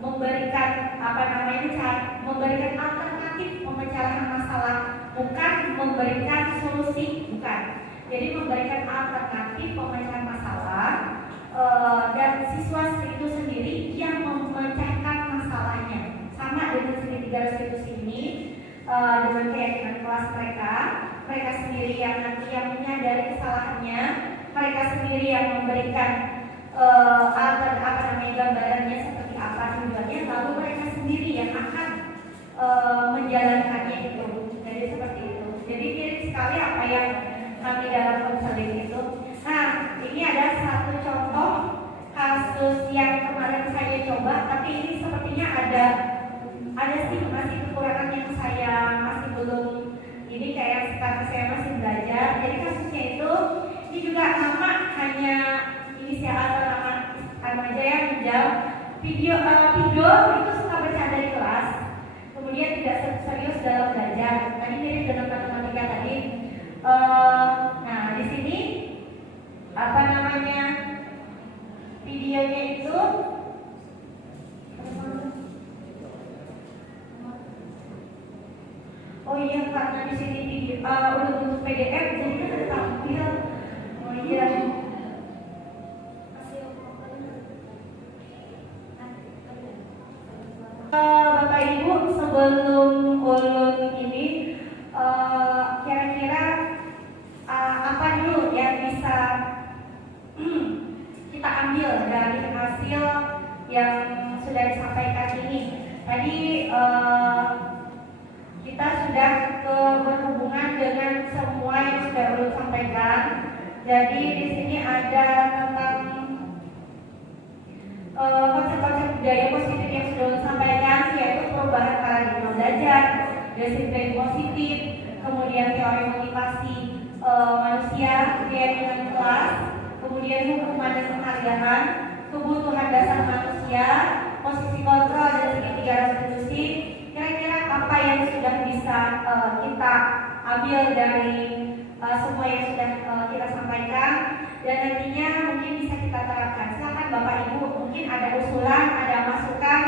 memberikan memberikan alternatif pemecahan masalah, bukan memberikan solusi, bukan. Jadi memberikan alternatif pemecahan masalah dan siswa itu sendiri yang memecahkan masalahnya. Sama dengan segitiga restitusi ini, dengan keyakinan kelas mereka sendiri yang nanti yang menyadari kesalahannya, mereka sendiri yang memberikan gambarannya seperti apa tujuannya, lalu mereka sendiri yang akan menjalankannya itu. Jadi seperti itu. Jadi mirip sekali apa yang kami dalam konseling itu. Nah, ini ada satu contoh kasus yang kemarin saya coba, tapi ini sepertinya ada sih masih kekurangan yang saya masih belum ini kayak karena saya masih belajar. Jadi kasusnya itu ini juga nama hanya inisial atau nama aja yang menjawab. Video itu suka bercanda di kelas, kemudian tidak serius dalam belajar. Tadi mirip dengan matematika tadi. Nah, di sini videonya itu oh iya, karena di sini video udah bentuk PDF jadi kan ada tampil. Oh iya. Bapak Ibu, sebelum ulun ini kira-kira apa dulu yang bisa kita ambil dari hasil yang sudah disampaikan ini. Tadi kita sudah berhubungan dengan semua yang sudah ulun sampaikan. Jadi di sini ada tentang konsep-konsep budaya positif yang sudah ulun sampaikan, yaitu perubahan paradigma belajar, disiplin positif, kemudian teori motivasi manusia, keyakinan kelas, kemudian hukuman dan penghargaan, kebutuhan dasar manusia, posisi kontrol dan segitiga restitusi. Kira-kira apa yang sudah bisa kita ambil dari semua yang sudah kita sampaikan dan nantinya mungkin bisa kita terapkan. Silakan Bapak Ibu, mungkin ada usulan, ada masukan.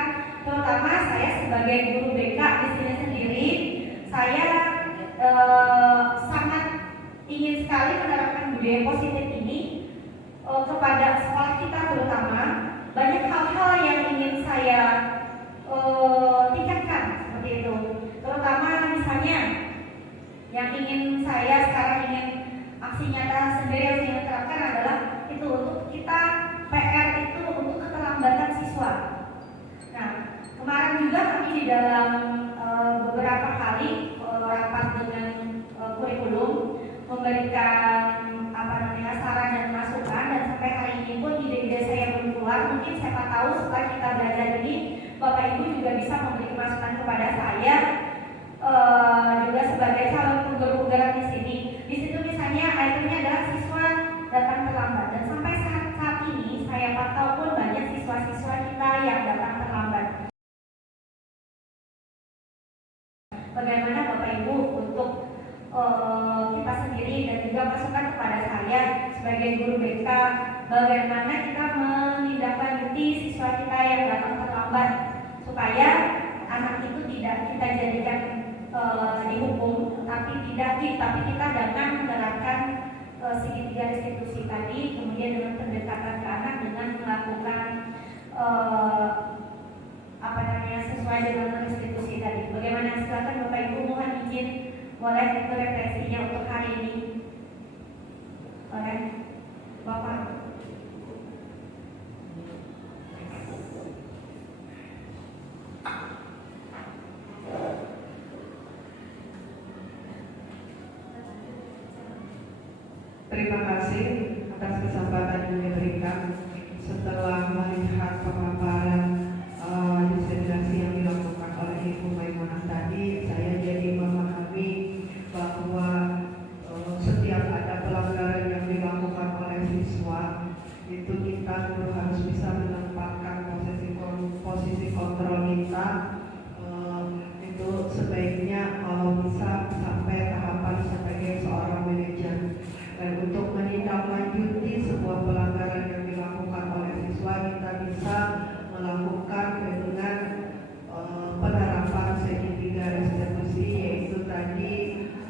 Terutama saya sebagai guru BK di sini sendiri, saya sangat ingin sekali menerapkan budaya positif ini kepada sekolah kita terutama. Banyak hal-hal yang ingin saya tingkatkan seperti itu. Terutama misalnya yang ingin saya sekarang ingin aksi nyata sendiri yang ingin terapkan adalah itu untuk kita PR itu untuk keterlambatan siswa. Nah, kemarin juga kami di dalam beberapa kali rapat dengan kurikulum memberikan saran dan masukan, dan sampai hari ini pun ide-ide saya belum keluar. Mungkin siapa tahu setelah kita belajar ini Bapak Ibu juga bisa memberi masukan kepada saya bagaimana Bapak Ibu untuk kita sendiri dan juga masukan kepada saya sebagai guru BK, bagaimana kita menindaklanjuti siswa kita yang datang terlambat supaya anak itu tidak kita jadikan dihukum, tapi kita dengan menerapkan segitiga restitusi tadi, kemudian dengan pendekatan ke anak dengan melakukan sesuai dengan restitusi tadi. Bagaimana? Silakan Bapak Ibu, mohon izin boleh itu refleksinya untuk hari ini. Boleh, Bapak. Terima kasih atas kesempatan yang diberikan. Setelah melihat pemaparan diseminasi yang dilakukan oleh Ibu Maimunah tadi, saya jadi memahami bahwa setiap ada pelanggaran yang dilakukan oleh siswa, itu kita harus bisa menempatkan posisi kontrol kita. Itu sebaiknya kalau bisa sampai tahapan sebagai seorang manajer. Dan untuk menindaklanjuti sebuah pelanggaran yang dilakukan oleh siswa, kita bisa melakukan dengan penerapan segitiga restitusi, yaitu tadi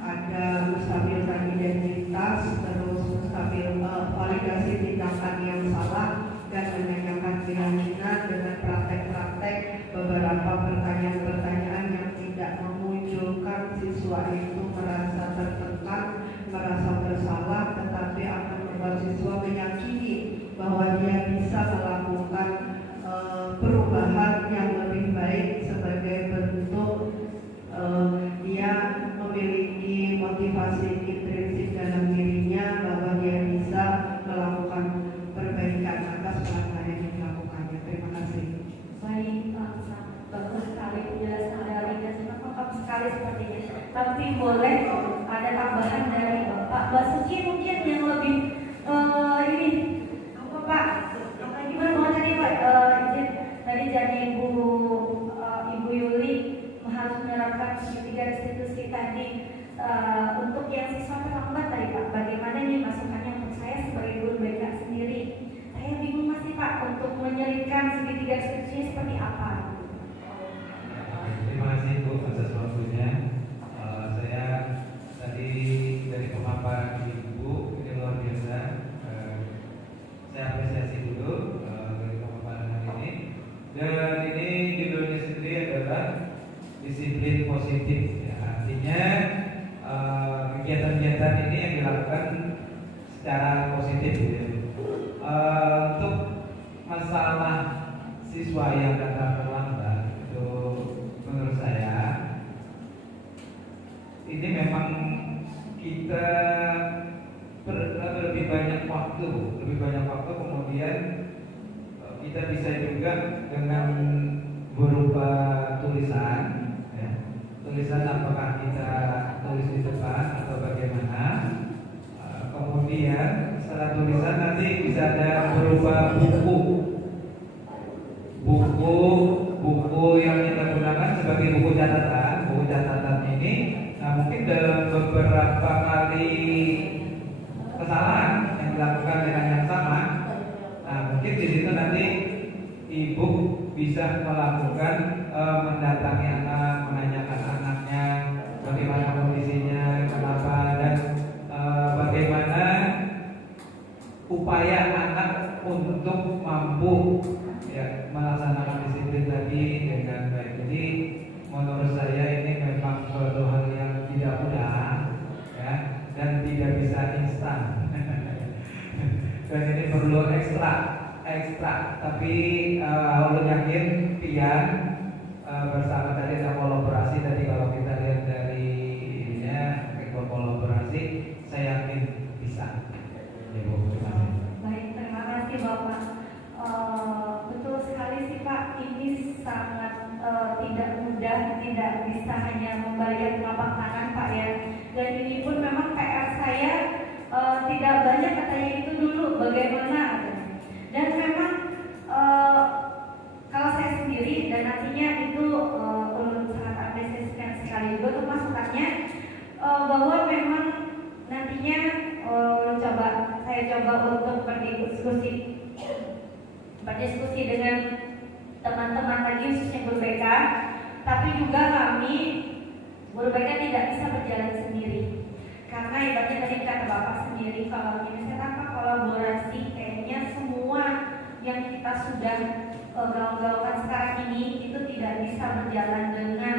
ada menstabilkan identitas, terus menstabil validasi tindakan yang salah, dan menanyakan keyakinan dengan praktek-praktek beberapa pertanyaan-pertanyaan yang tidak memunculkan siswa itu merasa tertekan, merasa bersalah, tetapi akan membuat siswa meyakini bahwa dia bisa melakukan perubahan yang lebih baik sebagai bentuk dia memiliki motivasi intrinsik dalam dirinya bahwa dia bisa melakukan perbaikan atas pelanggaran yang dilakukannya. Terima kasih. Baik, bagus sekali penjelasan dari dan sangat lengkap sekali sepertinya. Tapi boleh ada tambahan dari Bapak Basuki mungkin yang lebih ini apa Pak? Gimana mau tadi Pak? Izin tadi jadi Ibu Yuli harus menerapkan segitiga restitusi tadi untuk yang siswa terlambat tadi Pak. Bagaimana nih masukannya untuk saya sebagai guru BK sendiri? Saya bingung masih Pak untuk menyelipkan segitiga restitusi seperti apa? Terima kasih Bu atas waktunya. Saya tadi dari pemaparan Ibu ini luar biasa. Saya apresiasi dulu dari pemaparan hari ini. Dan ini judulnya sendiri adalah disiplin positif. Ya, artinya kegiatan-kegiatan ini yang dilakukan secara positif. Ya. Untuk masalah siswa yang datang terlambat itu menurut saya ini memang kita lebih banyak waktu kemudian kita bisa juga dengan berupa tulisan ya. Tulisan apakah kita tulis di depan atau bagaimana, kemudian setelah tulisan nanti bisa ada berupa buku yang kita gunakan sebagai buku catatan ini. Nah, mungkin dalam beberapa kali kesalahan yang dilakukan dengan yang sama, nah mungkin di situ nanti ibu bisa melakukan mendatangi anak, menanyakan anaknya bagaimana kondisinya, kenapa, dan bagaimana upaya anak untuk mampu ya melaksanakan disiplin tadi dengan baik. Jadi menurut saya ini memang suatu hal yang tidak mudah ya, dan tidak bisa instan. Dan ini perlu ekstra. Tapi ulun yakin Pian bersama tadi ada kolaborasi tadi, kalau kita lihat dari ininya kolaborasi, saya yakin bisa. Ya, Bu. Baik, terima kasih Bapak. Betul sekali sih Pak, ini sangat tidak mudah, tidak bisa hanya membayar telapak tangan Pak ya. Dan ini pun memang PR saya tidak banyak katanya itu dulu bagaimana. Dan memang kalau saya sendiri dan nantinya itu sangat apresiasi sekali juga tuh berdiskusi dengan teman-teman lagi khususnya guru BK, tapi juga kami guru BK tidak bisa berjalan sendiri karena ibaratnya tadi kata Bapak sendiri kalau misalnya tanpa kolaborasi kayaknya semua yang kita sudah gaung-gaungkan sekarang ini itu tidak bisa berjalan dengan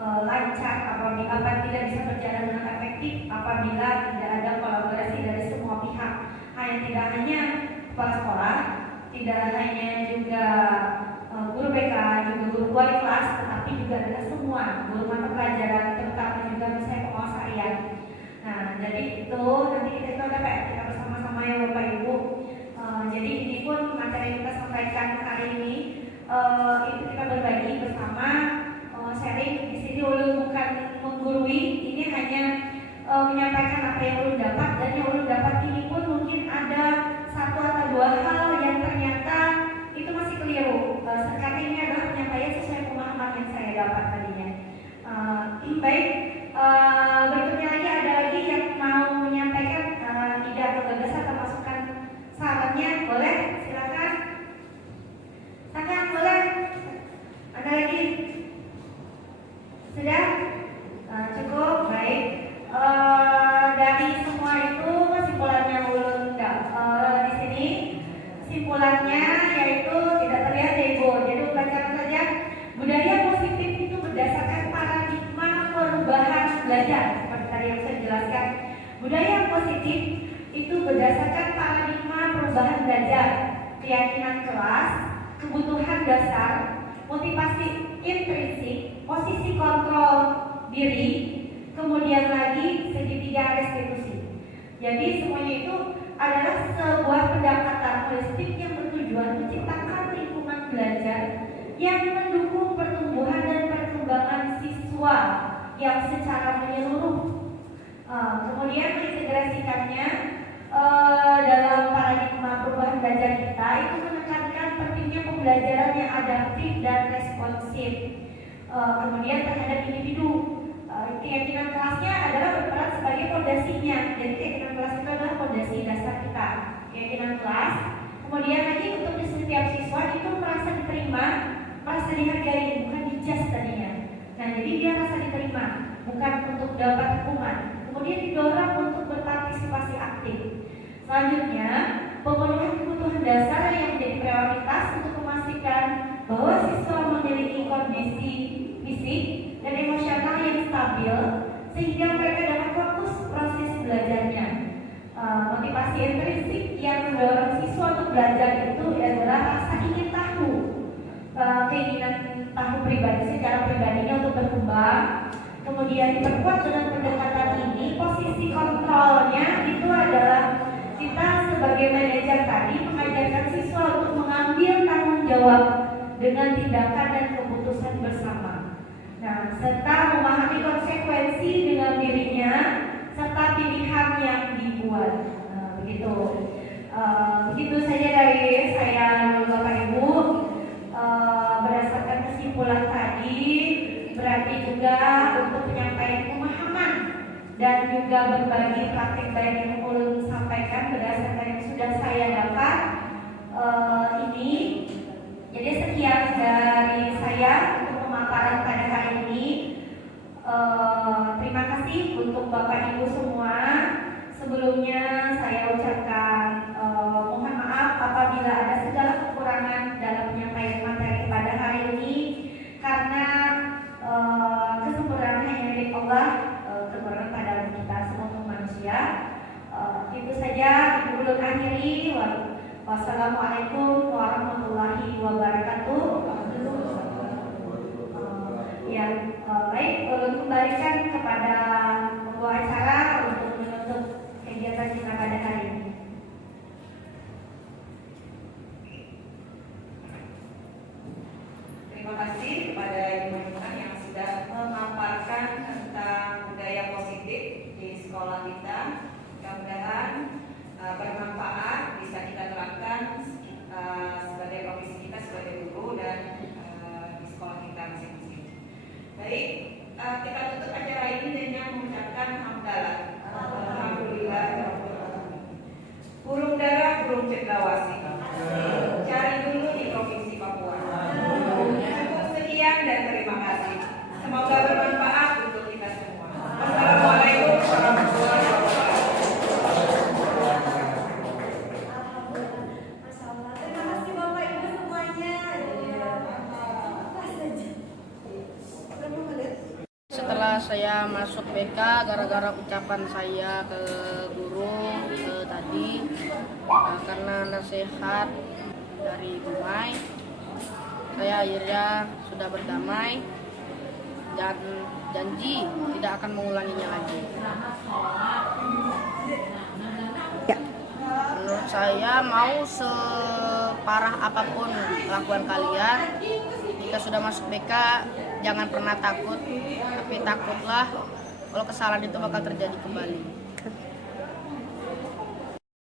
lancar apabila tidak bisa berjalan dengan efektif apabila tidak ada kolaborasi dari semua pihak. Tidak hanya kepala sekolah, tidak hanya juga guru BK, juga guru wali kelas, tetapi juga adalah semua guru mata pelajaran, terutama juga misalnya pengawas harian. Nah, jadi itu nanti kita itu ada PR kita bersama-sama ya Bapak Ibu. Jadi ini pun materi yang kita sampaikan hari ini itu kita berbagi bersama, sharing. Di sini ulun bukan menggurui, ini hanya menyampaikan apa yang ulun dapat, dan yang ulun dapat ini pun mungkin ada satu atau dua hal yang ternyata itu masih keliru. Karena ini adalah penyampaian sesuai pemahaman yang saya dapat tadinya. Baik, berikutnya lagi ada lagi yang mau menyampaikan ide atau gagasan atau masukan sarannya, boleh silakan. Silakan, boleh. Ada lagi? Sudah? Cukup, baik. Dari semua itu kesimpulannya ulun di sini kesimpulannya yaitu tidak terlihat ego. Jadi bacakan saja, budaya positif itu berdasarkan paradigma perubahan belajar. Seperti tadi yang saya jelaskan, budaya positif itu berdasarkan paradigma perubahan belajar, keyakinan kelas, kebutuhan dasar, motivasi intrinsik, posisi kontrol diri, kemudian lagi segitiga restitusi. Jadi semuanya itu adalah sebuah pendekatan holistik yang bertujuan menciptakan lingkungan belajar yang mendukung pertumbuhan dan perkembangan siswa yang secara menyeluruh. Kemudian mengintegrasikannya dalam paradigma perubahan belajar kita itu menekankan pentingnya pembelajaran yang adaptif dan responsif. Kemudian terhadap individu. Keyakinan kelasnya adalah berperan sebagai fondasinya. Jadi keyakinan kelas itu adalah fondasi dasar kita. Keyakinan kelas. Kemudian lagi untuk di setiap siswa itu merasa diterima, merasa dihargai, bukan dijudge tadinya. Nah, jadi dia merasa diterima, bukan untuk dapat hukuman. Kemudian didorong untuk berpartisipasi aktif. Selanjutnya, pemenuhan kebutuhan dasar yang menjadi prioritas untuk memastikan bahwa siswa memiliki kondisi fisik dan emosional yang stabil sehingga mereka dapat fokus proses belajarnya. Motivasi intrinsik yang mendorong siswa untuk belajar itu adalah rasa ingin tahu, keinginan tahu pribadi secara pribadinya untuk berkembang. Kemudian diperkuat dengan pendekatan ini, posisi kontrolnya itu adalah kita sebagai manajer tadi mengajarkan siswa untuk mengambil tanggung jawab dengan tindakan dan keputusan bersama. Nah, serta memahami konsekuensi dengan dirinya serta pilihan yang dibuat. Begitu. Begitu saja dari saya, Bapak Ibu. Berdasarkan kesimpulan tadi, berarti juga untuk penyampaian pemahaman dan juga berbagi praktik baik yang ulun sampaikan berdasarkan yang sudah saya dapat ini. Jadi sekian dari saya untuk pemaparan pada hari ini. Terima kasih untuk Bapak Ibu semua. Sebelumnya saya ucapkan mohon maaf apabila ada segala kekurangan dalam penyampaian materi pada hari ini, karena kesempurnaan hanya milik Allah, kekurangan pada kita semua manusia. Itu saja Ibu ulun akhiri. Wassalamualaikum warahmatullahi wabarakatuh. setelah saya masuk BK gara-gara ucapan saya ke guru tadi, karena nasihat dari Bu Mai, saya akhirnya sudah berdamai dan janji tidak akan mengulanginya lagi. Menurut saya mau separah apapun kelakuan kalian, jika sudah masuk BK jangan pernah takut, tapi takutlah kalau kesalahan itu bakal terjadi kembali.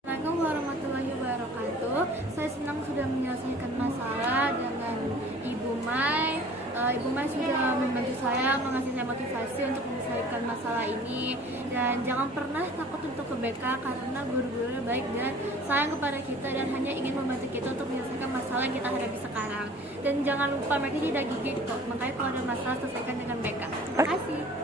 Assalamualaikum warahmatullahi wabarakatuh. Saya senang sudah menyelesaikan masalah dengan Ibu Mai. Ibu Mai sudah membantu saya, mengasih saya motivasi untuk menyelesaikan masalah ini. Dan jangan pernah takut untuk ke BK karena guru-gurunya baik dan sayang kepada kita dan hanya ingin membantu kita untuk menyelesaikan masalah yang kita hadapi sekarang. Dan jangan lupa mereka tidak gigih kok, makanya kalau ada masalah selesaikan dengan BK. Terima kasih.